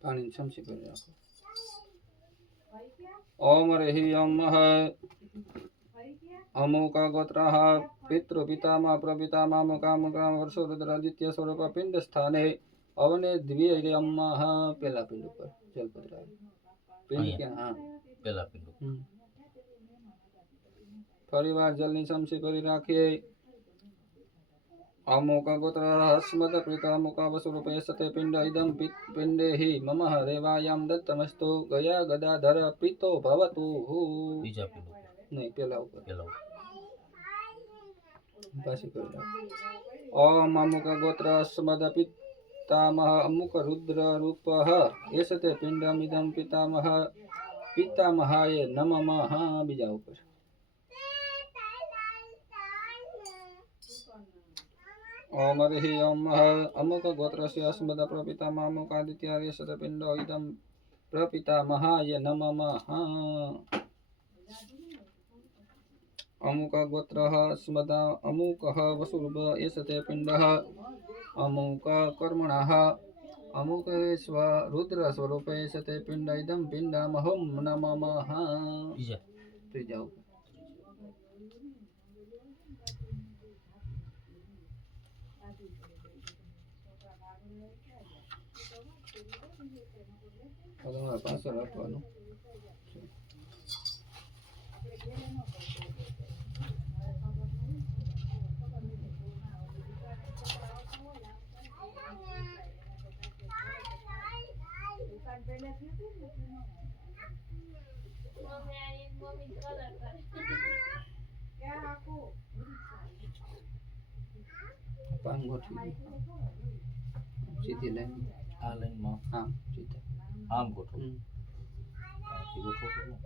પાણી ચમચી ભરી નાખો ઓમ હરિ ઓમ અમુક ગોત્રઃ પિતૃ પિતામહ પ્રપિતામહ મુકામુકામ વર્ષો રુદ્રાદિત્ય સ્વરૂપ પિંડ સ્થાને અવને દ્વિયમઃ પેલા પિંડ ઉપર જલપત્ર પિંડ ક્યાં હા પેલા પિંડ ફરી વાર જલની ચમચી ભરી રાખીએ અમુક ગોત્ર હસ્મદ પ્રીતામુક સ્વરૂપે સતે પિંડ ઇદમ પિંડે હિ મમ રેવાયામ દત્તમસ્તુ ગયા ગદાધર પિતો ભવતુ બીજા પિંડ ઉપર નહીં પેલા ઉપર પેલા ઉપર પાછી કરી નાખો ઓમ અમુક ગોત્ર હસ્મદ પિતામહ અમુક રુદ્ર રૂપ એસતે પિંડમિદમ પિતામહ પિતામહાય નમઃ બીજા ઉપર ओम हरि ओम अमुक गोत्रस्य अस्मद प्रपितामह अमुकादित्य रेषत पिंडो इदं प्रपितामहाय नमः अमुक गोत्रः अस्मद अमुकः वसुर्भ एषते पिंडः अमुक कर्मणः अमुकेश्व रुद्र स्वरूपे एषते पिंड इदं पिंडमहं नमः બીજા પાછળ રાખવાનું પાન ગોઠવી સીધી લાઈન આ લાઈનમાં હા સીધા આમ ગોઠવો અહીંથી ગોઠવો કરવું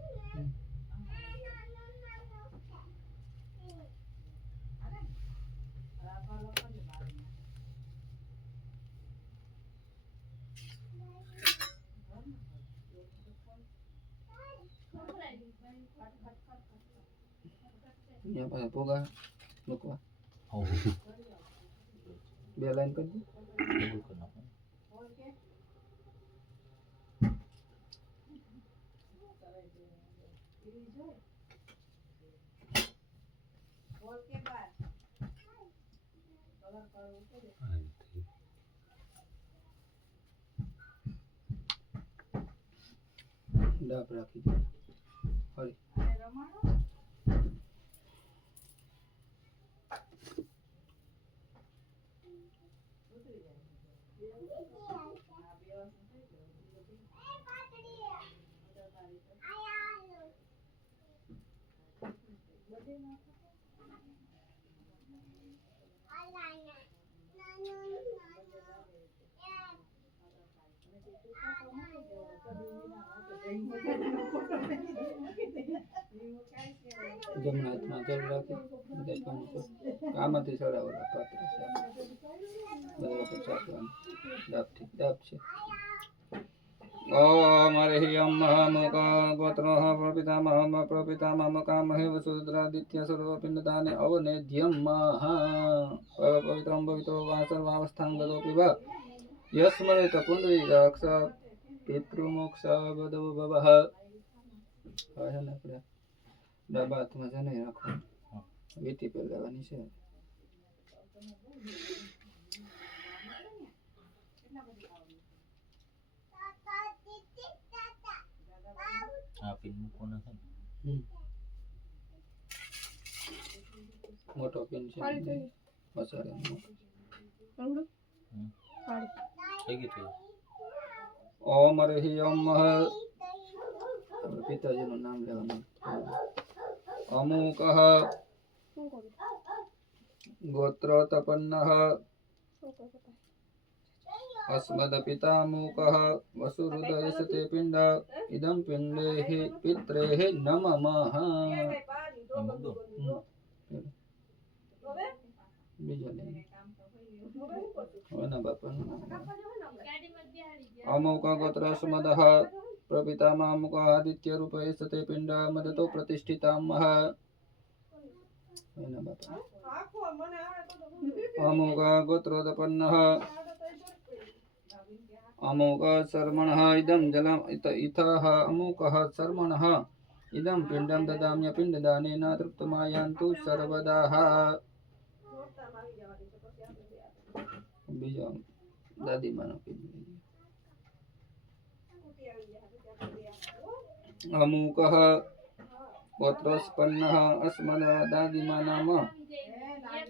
અહીંયા પાસે પોગા મૂકવા આવું બે લાઈન કરી દો ડબલ કરી નાખો ડાબ રાખી દો હરી જમણા હાથમાં જલ રાખી બધા કામ ઉપર આમાંથી ચડાવેલા પાત્ર છે બધા વખત ચાકવાનું ડાબથી ડાબ છે ઓમ હરિ ઓમ અમુક ગોત્ર પ્રપિતામહ કામહે વસુદ્રાદિત્ય સર્વપિંડદાને અવનેધ્યમ પવિત્રમ પવિત્રો વા સર્વાવસ્થાં ગતોપી વા યસ્મરેત પુંડરીકાક્ષ પિતૃમોક્ષ બદવ ભવઃ. હવે ને આપણે ડાબા હાથમાં જને રાખો વીટી પર લેવાની છે. આ પિન મૂકવાના છે ને મોટો પિન છે પાડી થઈ મસાલાનો. આવડું હમ. પાડી થઈ ગયું થઈ ઓમ હરિ ઓમ મહ. આપણે પિતાજીનું નામ લેવાનું. અમુક શું કરું ગોત્ર તપન્ન શું કરું अस्मद पितामूक वसुहृदयसते पिंड इदं पिंडे पित्रे नमः. એમ દો બીજો લઈ બાપાનું અમુક ગોત્ર સ્મદ પ્રપિતામહ અમુક આદિત્ય રૂપે સતે પિંડ મદતો પ્રતિષ્ઠિતામહ. એના બાપા અમુક ગોત્રોદપન્ન अमोघ शर्मणः इदं जलम् इतः अमुकः शर्मणः इदं पिण्डं ददाम्य पिण्डदानेन तृप्तमायान्तु सर्वदाः. बीजो दादी मानो अमुकः गोत्रोत्पन्नः अस्मद दादीमा नाम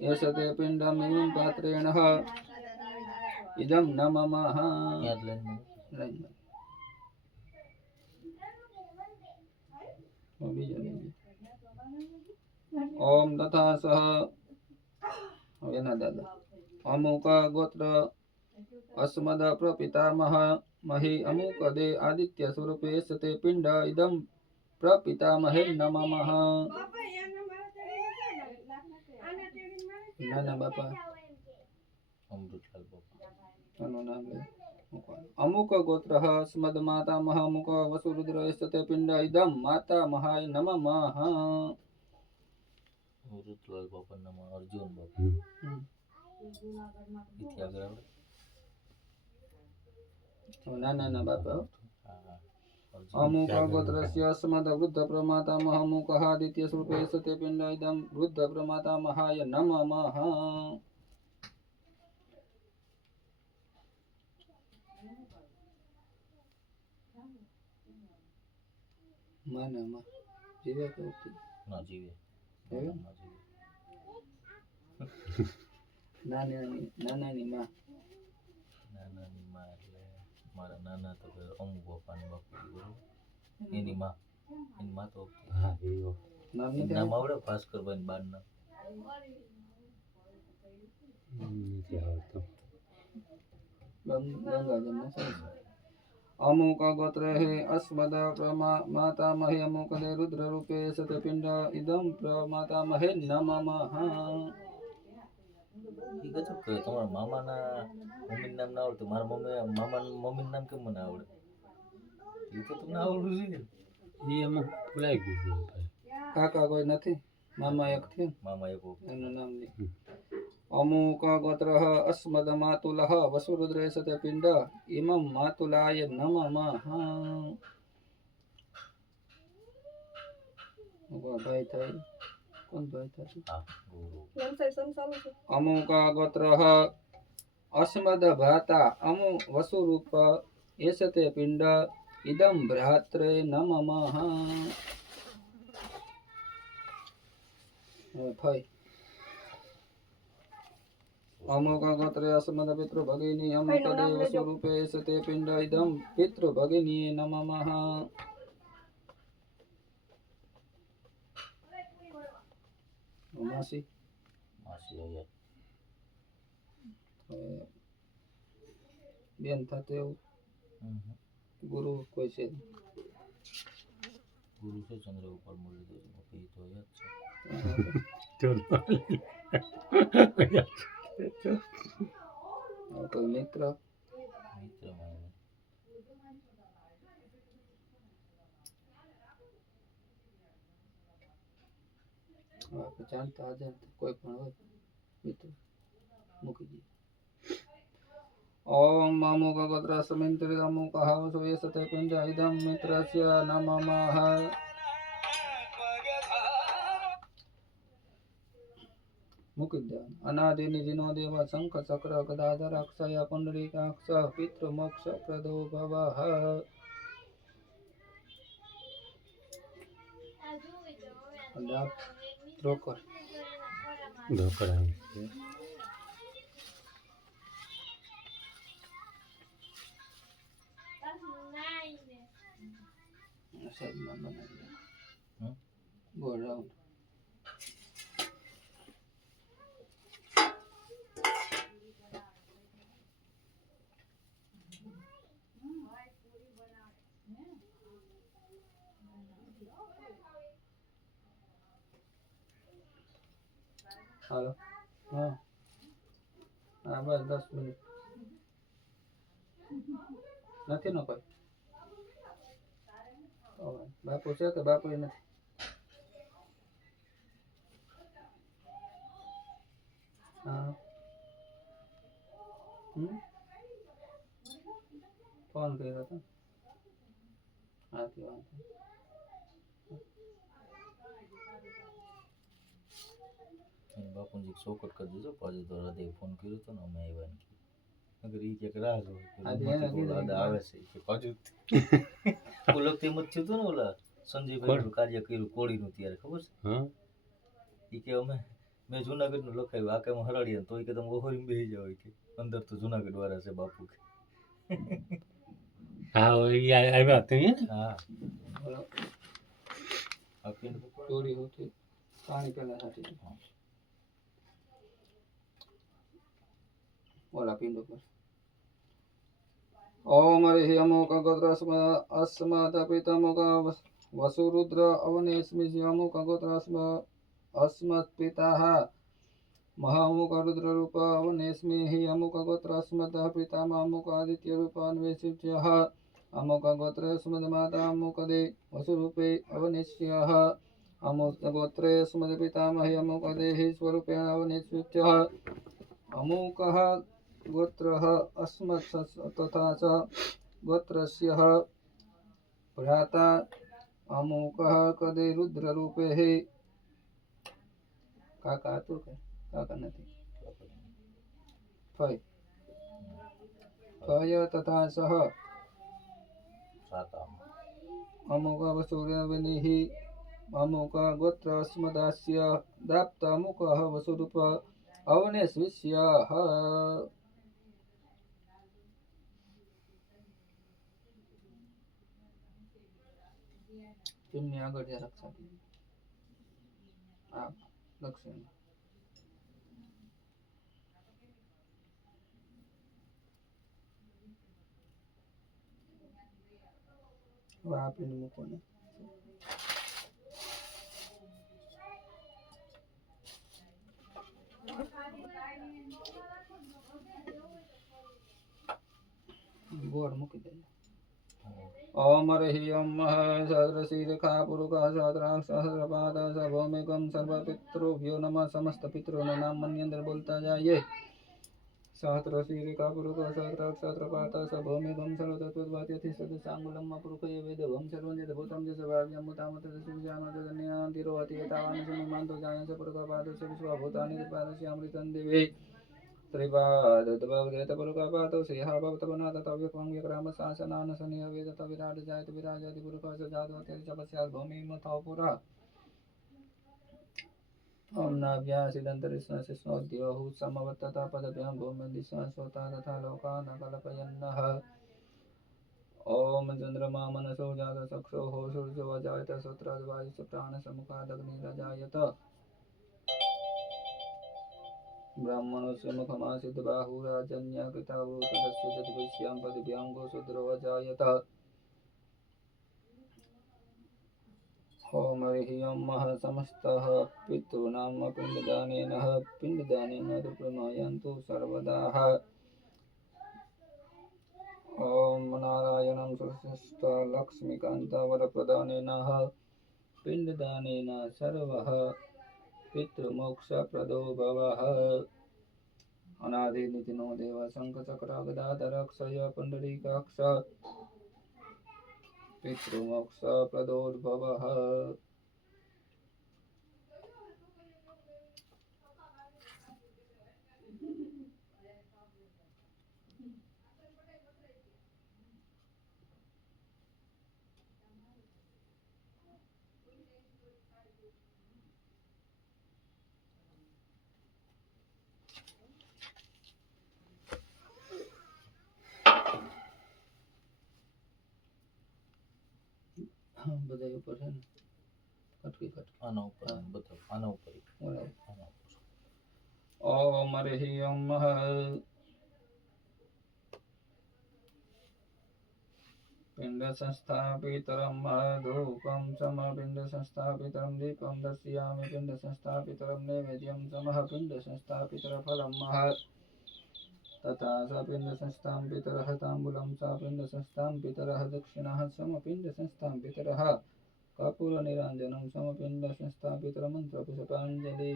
यशते पिण्डम् इमं पात्रेण इदं नमः. યાદ લઈને ओम तथा सह दादा अमुक गोत्र अस्मद प्रपितामह महि अमुक दे आदित्य स्वरूपे सते पिंड इदं प्रपितामहे नमः. नाना बापा અમૃતલાલ બાપા આનું નામ લે. અમુક ગોત્ર સ્મદ માતામહ અમુક વસુરુદ્ર સતે પિંડ ઇદમ માતામહાય નમઃ. અમૃતલાલ બાપા નામ અર્જુન બાપા ઇથી આગળ આવડે નાના બાપા હા અમુક ગોત્રસ્ય સ્મદ વૃદ્ધ પ્રમાતામહ અમુક આદિત્ય સ્વરૂપે સતે પિંડ ઇદમ વૃદ્ધ પ્રમાતામહાય નમઃ. માનામાં જીવે કે ઉઠી ના જીવે એવું? ના જીવે નાનાની માં નાનાની માં એટલે મારા નાના તો કે અમુ બાપાની બાપુ બરોબર એની માં તો હા એ નામ એનું નથી નામ આવડે ભાસ્કરભાઈ બાર નામ નથી આવડતું. ગંગાજન અમુક ગોત્ર હે અસ્મદ માતામહે અમુક દે રુદ્ર રૂપે સતે પિંડ ઇદમ પ્રમાતામહે નમઃ. એ ગજબ કે તમારા મામાના મમ્મીનું નામ ના આવડતું મારા મામાના મમ્મીનું નામ કેમ મને આવડે એ તો તમને આવડવું જોઈએ ને એ એમાં ભૂલાઈ ગયું છે ભાઈ. કાકા કોઈ નથી મામા એક થયો મામા એક એનું નામ લે. અમુક ગોત્ર અસ્મદ માતુલ વસુરુદ્ર સતે પિંડ ઇમમ માતુલાય નમઃ. ભાઈ થાય કોણ ભાઈ થાય હા ગુરુ લંસાઈ સંસારું છે અમુક ગોત્ર અસ્મદ ભ્રાતા અમુ વસુરૂપ એસતે પિંડ ઇદમ ભ્રાત્રે નમઃ. ફાઈ અમુક ગોત્રે અસ્મદ પિતૃ ભગિની અમુક દેવ સ્વરૂપે સતે પિંડ ઇદમ પિતૃ ભગિની નમઃ. માસી માસી અહીંયા બેન થતો એવું ગુરુ કોઈ છે ગુરુ છે ચંદ્ર ઉપર મુરલી દે છે એ તો યાદ છે કોઈ મિત્ર મિત્ર મારે જાણતા અજાણતા કોઈ પણ હોય મિત્ર મૂકી દે. ઓમ અમુક ગોત્ર સમિંત્ર અમુક હાવસો એ સતે પિંડ ઇદમ મિત્રસ્ય નમઃ. મૂકી જ દેવાનું. અનાદિની જીનો દેવ શંખ ચક્ર ગદાધર અક્ષય પુંડરીકાક્ષ પિતૃ મોક્ષ પ્રદો ભવઃ. ડાબ રોકડ ઢોકળા છે. સાઈડમાં બનાવી દે. હમ? ગોળ રાઉન્ડ. હાલો હા હા બસ 10 મિનિટ નથી નો કોઈ બાપુ છે કે બાપુ નથી હા ફોન કર્યો હતો હાથી વાંધો બાપુજી ચોકટ કરી દીધો પાછું તો હૃદય ફોન કર્યો હતો ને અમે આવ્યા ને અગર ઈ કે રાહ જો આજે એને કીધું આવે છે કે પાછું ઓલો તેમ જ થયું હતું ને ઓલા સંજયભાઈ કાર્ય કર્યું કોળીનું ત્યારે ખબર છે હા ઈ કે અમે મેં જુનાગઢ નું લખાયું આ કે હું હરાડીએ તો ઈ કે તમે ઓહરી બેસી જાવ કે અંદર તો જુનાગઢ વાળા છે બાપુ કે હા ઈ આવ્યા હતા ને હા બોલો આ પિંડ ઉપર ચોરી હોતી પાણી પેલા સાચી ઓલા પિંડ ઉપર ઓમ હરિ અમુક ગોત્રસ્મ અસ્મત પિતમુક વસુરુદ્ર અવનેસ્મિ અમુક ગોત્રસ્મ અસ્મત પિતા મહામુક રુદ્ર રૂપ અવનેસ્મિ હિ અમુક ગોત્રસ્મત પિતામ અમુક આદિત્ય રૂપ અન્વેષિત્ય અમુક ગોત્રે સ્મદ માતા અમુક દે વસુરૂપે અવનેશ્ય અમુક ગોત્રે સ્મદ પિતામહી અમુક દેહિ સ્વરૂપેણ અવનેશ્ય અમુક गोत्र अस्मत् तथा च गोत्रस्य भ्राता अमुक कदे रुद्र रूपे काका तो के काका नहीं फय फय तथा सह સાતા अमुक वसुरवनिः अमुक गोत्र अस्मदास्य दाप्त अमुक वसुरूप अवनेस्विष्य ચૂનની આગળ જે રક્ષા કરી આ દક્ષિણ હવે આપીને મૂકો ને ગોળ મૂકી દે ओम हरि ओम सहस्रशीर्षा पुरुषः सहस्राक्ष सहस्रपाद भौमिकं सर्वपितृभ्यो नमः समस्त पितरों नाम मन्यंत्र बोलता जाइए सहस्रशीर्षा पुरुषः सहस्राक्ष सहस्रपाद भौमिकं सर्वतत्त्ववाद्यति सदसांगुलम पुरुषये वेदवं सर्वं यद्भूतं यद्भाव्यं मुतामतः सुविज्ञानोदन्यान्तिरोहति एतावान् सुनिमान्तो जायन्ते पुरुषपादस्य विश्वभूतानि त्रिपादस्य अमृतं देवे त्रिपादतभवदेतपुरुषपादौ श्रीहाभवतपनाथव्यक्वं व्यक्रामशासनानशनिः वेदत विराट जायत विराजति पुरुषस्य जातवते चपस्यात् भूमिमथो पुरा ओम नाभ्यासिदन्तरिष्णशिष्णोद्योः समवर्तता पदभ्यां भूमिदिशा स्वता तथा लोकान् कल्पयन्नः ओम चन्द्रमा मनसो जातचक्षुः सूर्यो अजायत श्रोत्राद्वायुश्च प्राणसमुखादग्निरजायत ब्राह्मणस्य मुखमासीत् बाहुराजन्यकृतावृतस्य तद्विष्यां पदभ्यां गोशूद्रो अजायत ओम हरिः ओम समस्तः पितॄणां पिण्डदानेन प्रमयन्तु सर्वदाः ओम नारायणं सुरशिष्टलक्ष्मीकान्तावरप्रदानेन पिण्डदानेन सर्वः पितृमोक्षप्रदो भवः अनादिनितिनो देव शङ्खचक्रागदाधरक्षय पुण्डरीकाक्ष पितृमोक्षप्रदोर्भवः બધા ઉપર છે ને કટકી કટકી આના ઉપર બતાવો, આના ઉપર બરાબર. આના ઉપર. ઓમ હરિ ઓમ પિંડ સંસ્થાપિતરમ ધૂપમ સમ પિંડ સંસ્થાપિતરમ દીપમ દર્શયામિ પિંડ સંસ્થાપિતરમ નૈવેદ્યમ સમઃ પિંડ સંસ્થાપિતર ફલમ તથા સ પિંડ સંસ્થાં પિતરઃ તાંબૂલમ સ પિંડ સંસ્થાં પિતરઃ દક્ષિણઃ સમ પિંડ સંસ્થાં પિતરઃ કપૂર નિરાંજનમ સમ પિંડ સંસ્થાપિતર મંત્ર પુષ્પાંજલિ.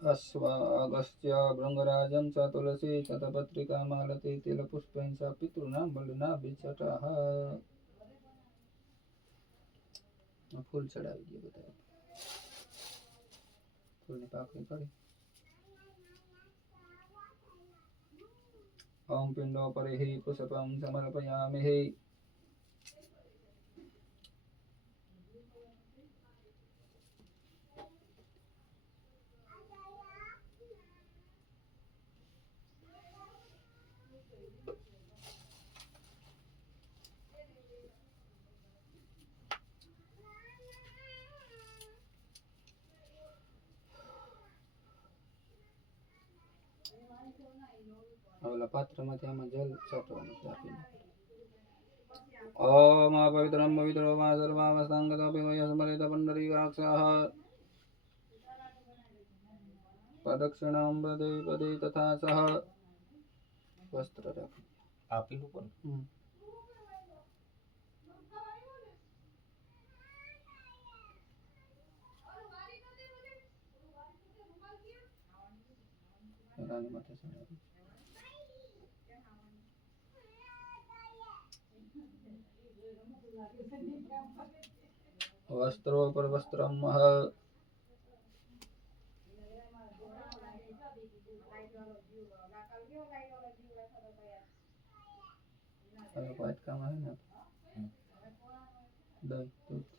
અશ્વાગસ્ત્ય ભૃંગરાજં ચ તુલસી શતપત્રિકા માલતી તિલપુષ્પેન ચ પિતॄણાં બલિનાભિષટઃ. ફૂલ ચડાવી દઈએ બધા, ફૂલની પાકડી કરી. ઓમ પિંડો પરિહિ પુષ્પં સમર્પયામિ. ઓલા પાત્રમાંથી આમાં જલ છાંટવાનું છે આપીને. ઓમ પવિત્રમ પવિત્રો મા સર્વાવસ્થાંગતોપી મય સ્મરિત પુંડરીકાક્ષઃ પ્રદક્ષિણાં પદે પદે તથા સહ. વસ્ત્ર રાખ. આ પીલું પણ રાની માથે ચડાવી. વસ્ત્રો પર વસ્ત્રમ વાટકામાં હે ને દહીં દૂધ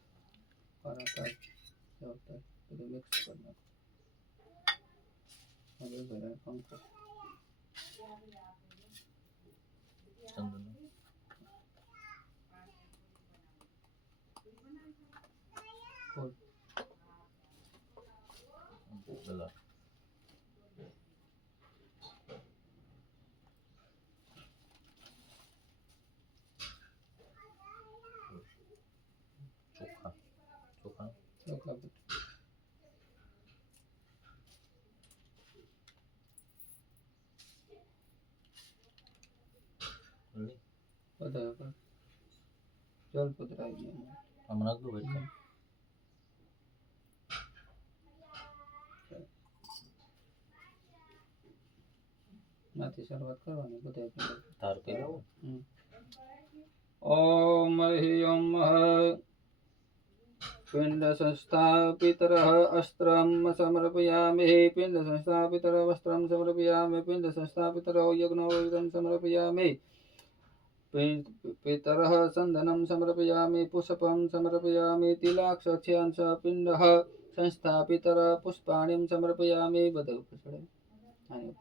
પરાઠા સેવતર બધું મિક્સ કરી નાખો. હવે ભરાય પંખો. ચંદન ફૂલ પેલા ચોખા ચોખા ચોખા બધા પર જલ પધરાવી દે. આમ નાખ દો ભાઈ. નાથી શરૂઆત કરવાની બધા. તાર પેલા ઓમ હરિ ઓમ પિંડ સંસ્થાપિતરઃ અસ્ત્રમ સમર્પયામિ. પિંડ સંસ્થાપિતરઃ વસ્ત્રમ સમર્પયામિ. પિંડ સંસ્થાપિતરઃ યજ્ઞોપવીતં સમર્પયામિ. પિતરઃ ચંદनं સમર્પયામિ. પુષ્પં સમર્પયામિ. તિલાક્ષસ્યાં ચ પિંડઃ સંસ્થાપિતરઃ પુષ્પાણિ સમર્પયામિ. બધા ઉપર ચડાવી.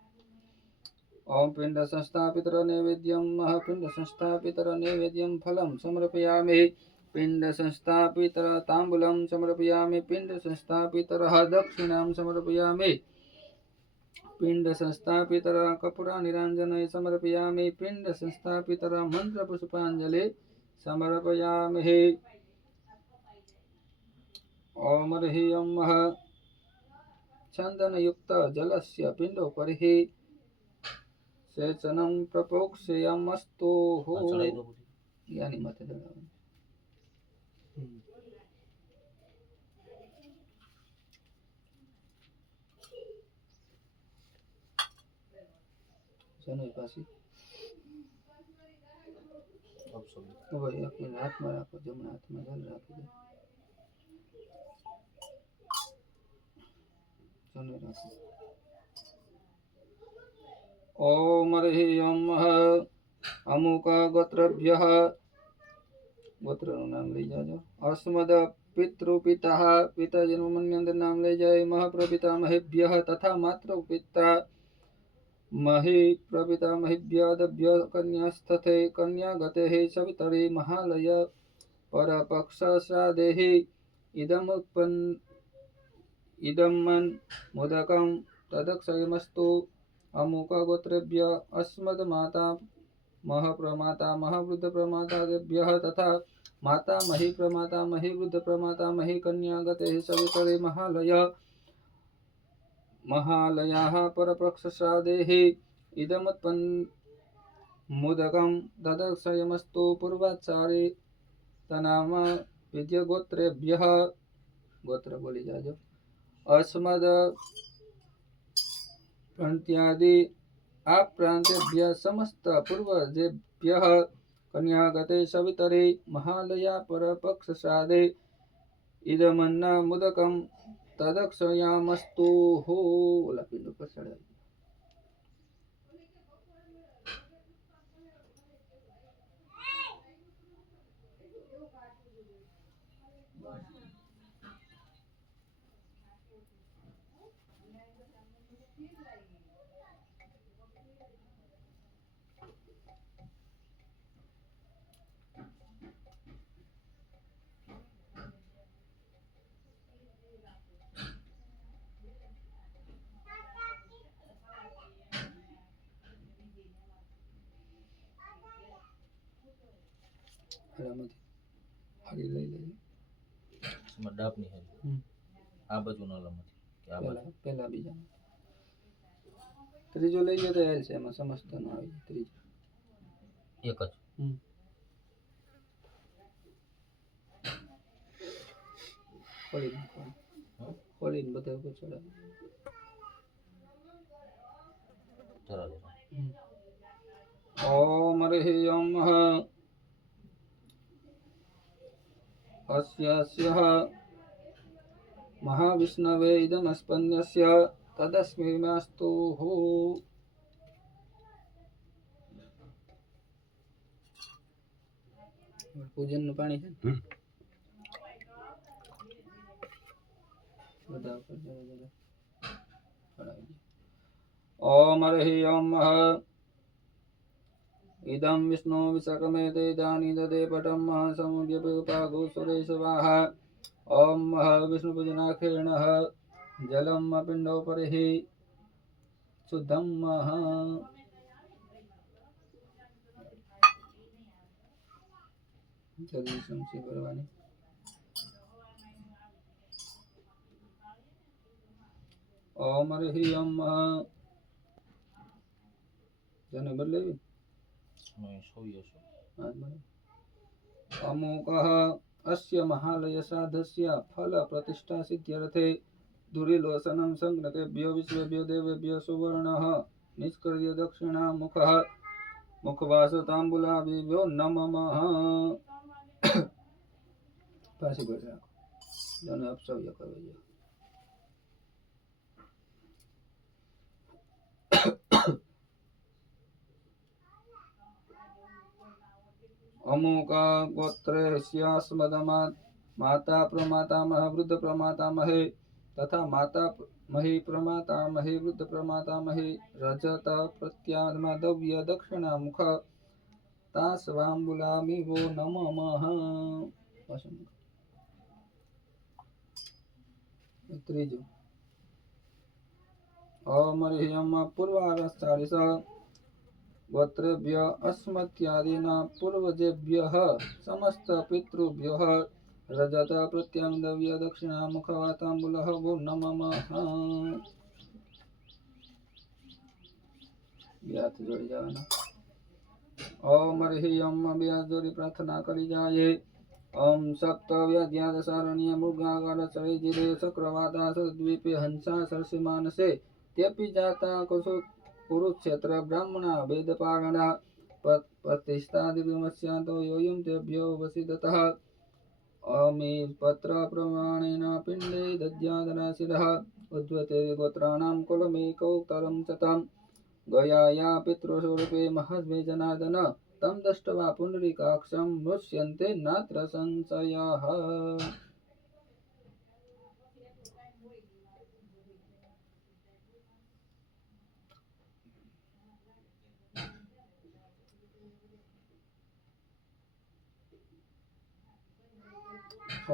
ઓમ પિંડ સંસ્થાપિતર નૈવેદ્યમ પિંડ સંસ્થાપિતર નૈવેદ્યમ ફલમ સમર્પયામિ. પિંડ સંસ્થાપિતર તાંબૂલમ સમર્પયામિ. પિંડ સંસ્થાપિતર દક્ષિણાં સમર્પયામિ. પિંડ સંસ્થાપિતર કપૂરા નિરાંજનય સમર્પયામિ. પિંડ સંસ્થાપિતર મંત્ર પુષ્પાંજલિ સમર્પયામિ. ઓમ હરિ ઓમ ચંદનયુક્ત જલસ્ય પિંડોપરિ સેચનં પ્રપોક્ષયમસ્તુ. ચડાઈ દો બધી. યાની માથે ચડાવવાનું. શેની પાછી હવે એક હાથમાં રાખો, જમણા હાથમાં જલ રાખી દો. શેની રાખો. ઓમ હરિ ઓમ અમુક ગોત્રભ્યઃ ગોત્રનું નામ લઈ જાજો. અસ્મદ પિતૃપિતા પિતાજીનું મન્યંદર નામ લઈ જાય. મહાપ્રપિતામહેભ્યઃ તથા માતૃપિતા મહી પ્રપિતામહેભ્યઃ કન્યાસ્થતે કન્યાગતેઃ સવિતરે મહાલય પરપક્ષશ્રાદેઃ ઇદમન મોદકં તદક્ષયમસ્તુ. અમુક ગોત્રેભ્ય અસ્મદ માતા મહપ્રમાતા મહાવૃદ્ધ પ્રમાતાભ્યઃ તથા માતા મહી પ્રમાતા મહી વૃદ્ધ પ્રમાતા મહી કન્યાગતે સવિતરે મહાલયાઃ પરપક્ષશ્રાદેઃ ઇદમુત્પન્ન મોદકં તદક્ષયમસ્તુ. પૂર્વાચારે તનામ વિદ્ય ગોત્રેભ્યઃ ગોત્ર બોલી જાજો. અસ્મદ પ્રાંત્યાદિ આ પ્રાંતેભ્ય સમસ્ત પૂર્વજેભ્યઃ કન્યાગતે સવિતરે મહાલયા પરપક્ષશ્રાદે ઇદમન્ન મુદકં તદક્ષયામસ્તુ. હો ઓલા પિંડ ઉપર ચડાવી. હલામાંથી હારી લઈ લેજો. એમાં ડાબની હારી આ બાજુનો લંબાથી કે આ બાજુ પહેલા બીજા ત્રીજો લઈ ગયો તો હેલ છે. એમાં સમજતો ન આવી. ત્રીજો એક જ ખોલી નાખવાનું. ખોલીને બધા ઉપર ચડાવે. જરા જરા ઓમ હરિયમ अस्यास्यः महाविष्णवे इदमस्पन्यस्य तदस्मिमास्तु. પૂજન નું પાણી છે ને? બધા ઉપર જરા જરા ચડાવી દો. ઓમ હરિયમ इदं विष्णु विशाखमेते दानि ददे पटं महासमुद्यपागो सुरेश स्वाहा. ओम विष्णुपूजनाखेणः जलं पिण्डोपरिः शुद्धं जल्दी समझी करवानी. ओम हरियम जने बदलावी अमुकः अस्य महालय साधस्य फल प्रतिष्ठा सिद्ध्यर्थे दुरीलोचनं संज्ञकेभ्यो विश्वेभ्यो देवेभ्यो सुवर्णः निष्कर्य दक्षिणा मुखः मुखवास तांबूलाभिभ्यो नमः. पासी पर રાખો. જને અપસવ્ય કરવો જોઈએ. अमुक गोत्रेस्यास्मदमा माता प्रमातामह वृद्ध प्रमातामहे तथा माता मही प्रमातामहे वृद्ध प्रमातामहे रजत प्रत्याद्मादव्य दक्षिणा मुख तास्वाम्बुलामि वो नमः. त्रीजो अमर्ह्यम पूर्वारश्चारिष गोत्रेभ्य अस्मत्यादिना पूर्वजेभ्यः समस्त पितृभ्यः रजत प्रत्यामदव्य दक्षिणा मुखवाताम्बुलः वो नमः. हाथ जोड़ी जाना. ओम हरियम अभ्यास जोड़ी प्रार्थना करी जाए. ओम सप्त व्याध्यादशारण्य मृगागार चरिजिरे चक्रवाता द्वीपे हंसा सरसिमानसे त्यपि जाता कुसु कुरुक्षेत्र ब्राह्मणा वेदपारणा प्रतिष्ठादिविमस्यांतो योऽयं तेभ्यो वसिदतः. अमी पत्र प्रमाणेन पिण्डे दद्यादनाशिरः उद्वते गोत्राणां कुलमेकौत्तरं शतम् गयाया पितृस्वरूपे महद्वे जनार्दन तं दृष्ट्वा पुण्डरीकाक्षं मुच्यन्ते नात्र संशयः।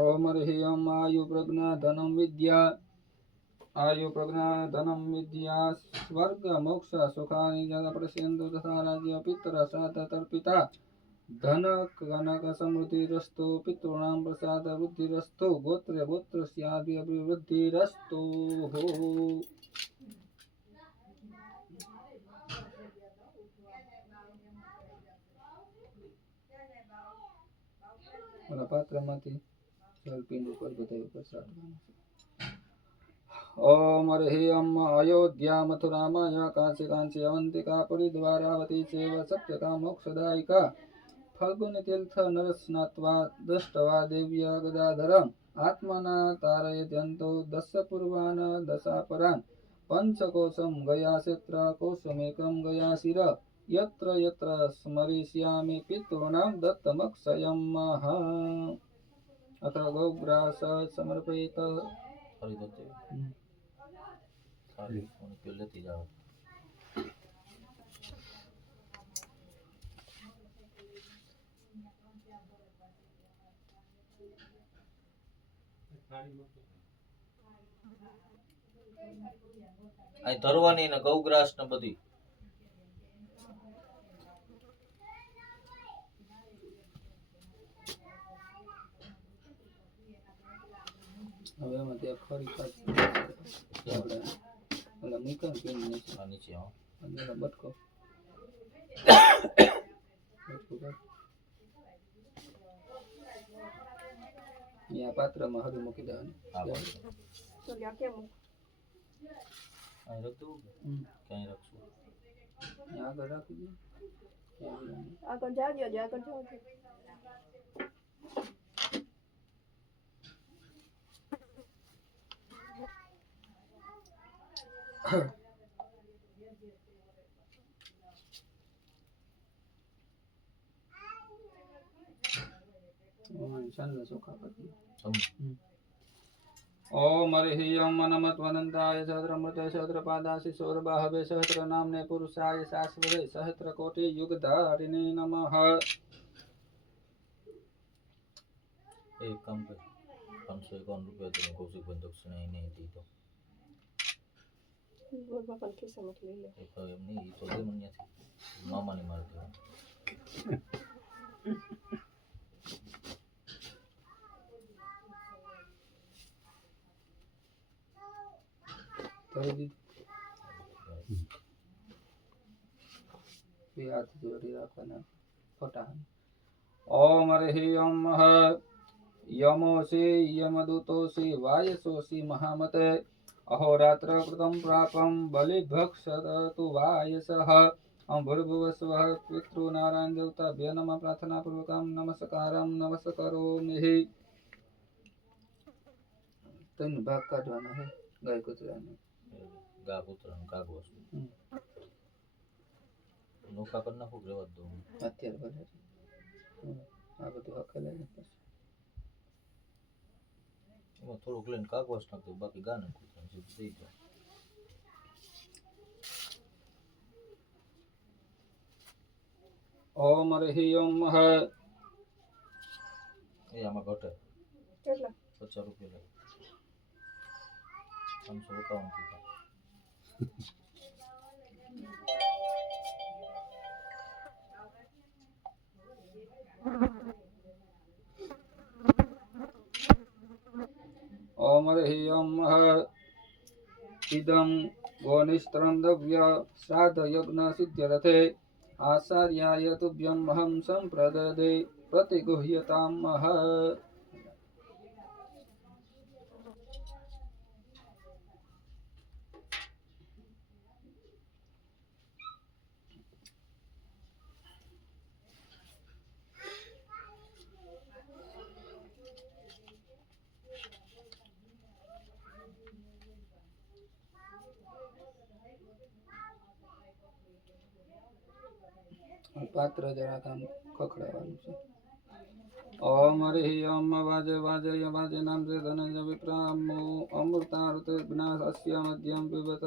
ओम ह्रीं आयु प्रज्ञा धनं विद्या आयु प्रज्ञा धनं विद्या स्वर्ग मोक्ष सुखानि जन प्रस्यन्तु तथा राज्य पितर श्राद्ध तर्पिता धन कनक समृद्धिरस्तु पितॄणां प्रसाद वृद्धिरस्तु गोत्र गोत्रस्यादि अभिवृद्धिरस्तु। પાત્રમાંથી જલપિંડ ઉપર બધા પ્રસાદ ओम ह्रीं अयोध्या मथुरा माया काशी कांची अवंतिका परिद्वारावती चैव सत्यका मोक्षदायिका फल्गुनी तीर्थ नरस्नात्वा दृष्ट्वा देव्या गदाधरम् आत्मना तारयत्यन्तो दश पूर्वान् दशापरान् पंचकोशं गया क्षेत्र कोशमेकं गया शिर यत्र यत्र स्मरिष्यामि पितॄणां दत्तमक्षयम् अथ गौग्रास समर्पयेत। ફરી દો સારી ફોન લેતી જાઓ। અહીં ધરવાની ને ગૌગ્રાસ ને બધી હવે એમાં ત્યાં ખરી ખાસ આપણે ઓલા મૂક્યા ને પેન નીચે આ નીચે હો અને ઓલા બટકો અહીંયા પાત્રમાં હરી મૂકી દેવાનું આ બસ તો લ્યા કેમ અહીં રખ દઉં ક્યાંય રાખશું અહીંયા આગળ રાખી દે આગળ જાજો આગળ જાજો ચાંદલા ચોખા કરી સમ ओम ह्रीं मनमत्वनन्ताय सहस्रमृते सहस्रपादासि सौरबाहवे सहस्रनाम्ने पुरुषाय शाश्वते सहस्रकोटियुगधारिणे नमः। એક કામ કર 551 રૂપિયા તમે કૌશિકભાઈ દક્ષિણા એને હતી તો ગોળમાં પણ ખિસ્સામાંથી લઈ લે એ તો એમ નહીં એ તો દે મને ત્યાંથી મામાની મારી દેવા કરી દીધું બે હાથ જોડી રાખવાના ફોટા ओम ह्रीं यमोषि यमदूतोषि वायसोषि महामते अहोरात्र कृतं प्रापं बलिभक्षतु वायसः भूर्भुवस्वः पितृनारायण देवताभ्यो नमः प्रार्थना पूर्वकं नमस्कारं नमस्करोमि। तीन भाग काढवाना है गाय कुतराने ગા પુત્ર કાગો નોકા પર નાખું રેવા દઉં અત્યારે ભલે આ બધું હકેલે ને પછી એમાં થોડુંક લઈને કાગવાસ નાખતું બાકી ગા નાખું સીધું થઈ જાય ओम ह्रीं એ આમાં ઘટે કેટલા 50 રૂપિયા લે 551 કીધા ओम ह्रीं इदं गोनिस्त्रं दव्य श्राद्ध यज्ञ सिद्ध्यर्थे आचार्याय तुभ्यं अहं सम्प्रददे प्रतिगुह्यताम् પાત્ર જરાક આમ ખખડાવવાનું છે. ઓમ હરિ ઓમ વાજે વાજે વાજે નામ સે ધનંજય વિપ્રામો અમૃતારુતે જ્ઞાસસ્ય મધ્યમ પિબત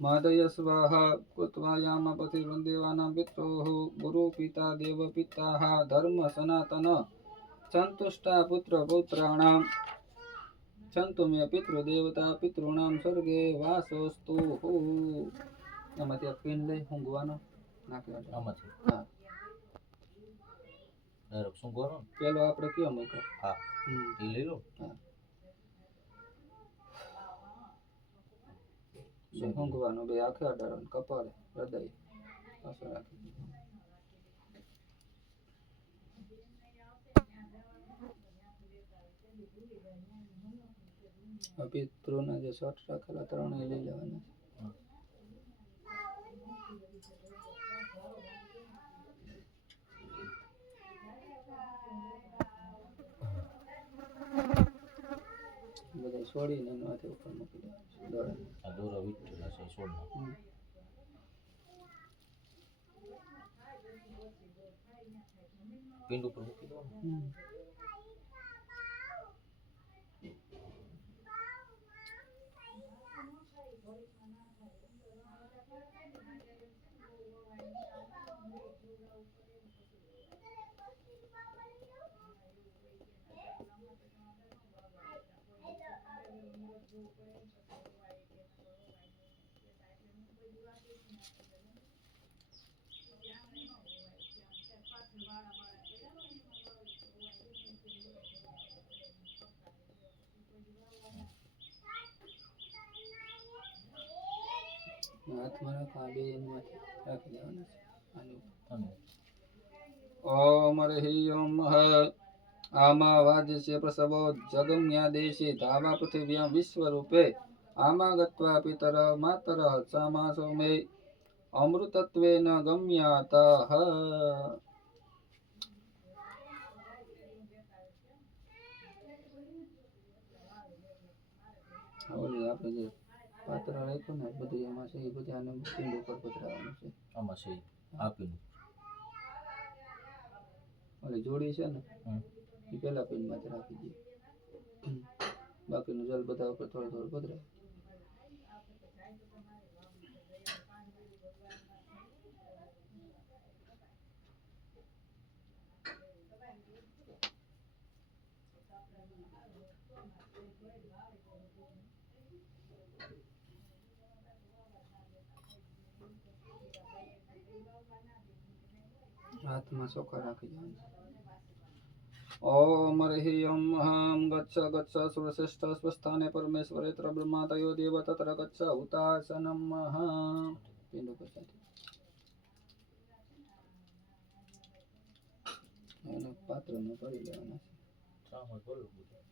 માદય સ્વાહા કૃત્વા યામપતિ વૃંદેવાનાં પિત્રોઃ ગુરુ પિતા દેવ પિતાઃ ધર્મ સનાતન સંતુષ્ટા પુત્ર પૌત્રાણામ સંતુ મે પિતૃદેવતા પિતॄણામ સ્વર્ગે વાસોસ્તુ. એમાંથી એક પિન લઈ ઊંઘવાનો નાખ્યો છે. આમાંથી હા ડાયરેક્ટ શું કરો ને પેલો આપણે કયો મૂક્યો? હા એ લઈ લો ઊંઘવાનો બે આખે અડાડવાનું કપાળે હૃદય પાછો રાખી દીધો. પિતૃના જે શોર્ટ રાખેલા ત્રણેય લઈ લેવાના છે. બધા છોડીને એનું હાથે ઉપર મૂકી દેવાનું છે દોરા. આ દોરા વીટેલા છે છોડના પિંડ ઉપર મૂકી દો ને. હાથમાં રાખો આ બે એમાંથી રાખી દેવાના છે આની ઉપર. અને ઓમ હરિ ઓમ આમા વાજસ્ય પ્રસવો જગમ્યા દેશી ધાવા પૃથિવ્યામ વિશ્વરૂપે આમા ગત્વા પિતર માતર સામાસો મે અમૃતત્વેન ગમ્યાતઃ. ઓલી આપણે જે પાત્ર રાખ્યું ને બધું એમાં છે એ બધું આને પિંડ ઉપર પધરાવવાનું છે. આમાં છે આ પિંડ ઓલી જોડી છે ને હમ. એ પેલા પિનમાંથી રાખી દઈએ. બાકીનું જલ બધા ઉપર થોડું થોડું પધરાય. હાથમાં ચોખા રાખી દેવાના. ઓમ હરિ ઓમ ગચ્છ ગચ્છ સુરશ્રેષ્ઠ સ્વસ્થાને પરમેશ્વરેત્ર બ્રહ્માતયો દેવ તત્ર ગચ્છ હુતાસનમ. પિંડ ઉપર સાથે એને પાત્રમાં ભરી લેવાના છે. સામાં બોલું બધું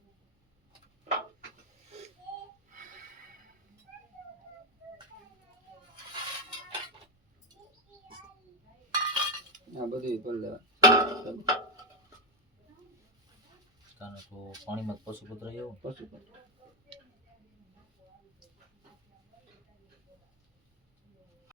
આ બધું ભરી લેવાનું. કાને તો પાણીમાં જ પશુ પધરાઈ આવું પશુ પત્ર